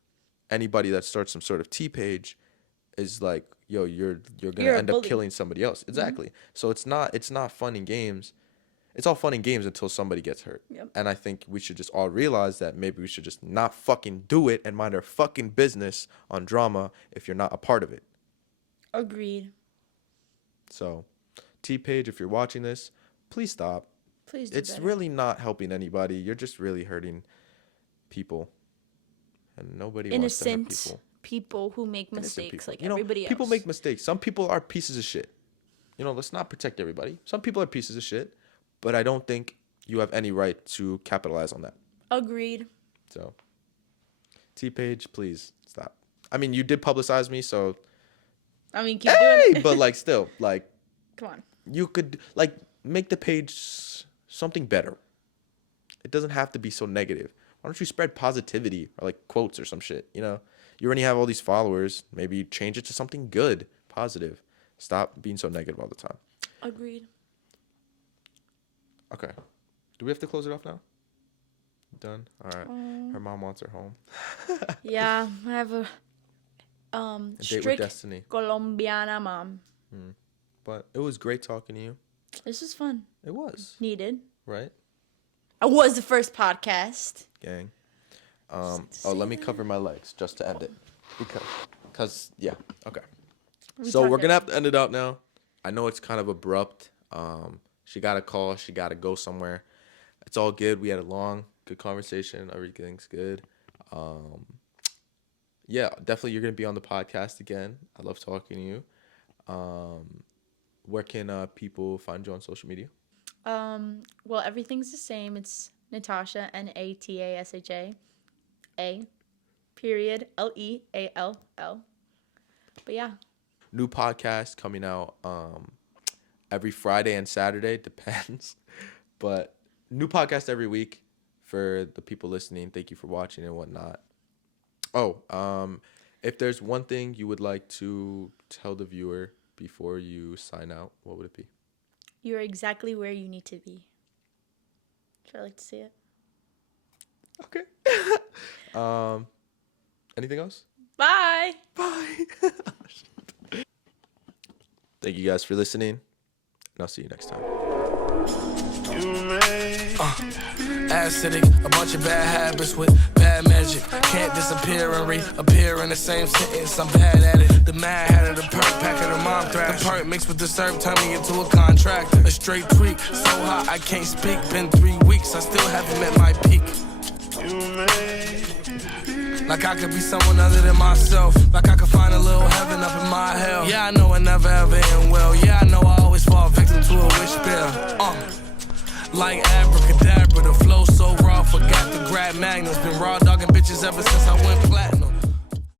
Anybody that starts some sort of T page is like, yo, you're gonna end up killing somebody else. Exactly. Mm-hmm. So it's not fun and games. It's all fun and games until somebody gets hurt. Yep. And I think we should just all realize that maybe we should just not fucking do it and mind our fucking business on drama if you're not a part of it. Agreed. So, T-Page, if you're watching this, please stop. Please do It's better. really not helping anybody. You're just really hurting people. And nobody wants to hurt people who make mistakes like you know, everybody else. People make mistakes. Some people are pieces of shit. You know, let's not protect everybody. Some people are pieces of shit. But I don't think you have any right to capitalize on that. Agreed. So, T-Page, please stop. I mean, you did publicize me, so. I mean, keep doing it. But, like, still, like. Come on. You could, like, make the page something better. It doesn't have to be so negative. Why don't you spread positivity or, like, quotes or some shit, you know? You already have all these followers. Maybe change it to something good, positive. Stop being so negative all the time. Agreed. Okay. Do we have to close it off now? Done? All right. Her mom wants her home. Yeah, I have a date with destiny. Colombiana mom. But it was great talking to you. This was fun. It was. Needed. Right? It was the first podcast. Gang. Let me cover my legs just to end it. Because yeah. Okay. So we're going to have to end it out now. I know it's kind of abrupt. She got a call. She got to go somewhere. It's all good. We had a long, good conversation. Everything's good. Yeah, definitely you're going to be on the podcast again. I love talking to you. Where can people find you on social media? Well, everything's the same. It's Natasha, Natasha, Leall. But yeah. New podcast coming out every Friday and Saturday, depends. But new podcast every week for the people listening. Thank you for watching and whatnot. If there's one thing you would like to tell the viewer before you sign out, what would it be? You're exactly where you need to be. Should I like to say it? Okay. Anything else? Bye. Bye. Thank you guys for listening, and I'll see you next time. Acidic, a bunch of bad habits with bad magic. Can't disappear and reappear in the same sentence. I'm bad at it. The mad hat of the perk, pack of the mom thrash. The perk mixed with the syrup, turn me into a contractor. A straight tweak, so hot I can't speak. Been 3 weeks, I still haven't met my peak. Like I could be someone other than myself. Like I could find a little heaven up in my hell. Yeah, I know I never ever end well. Yeah, I know I always fall victim to a wish spell. Like abracadabra, the flow so raw, forgot the grab magnums. Been raw dogging bitches ever since I went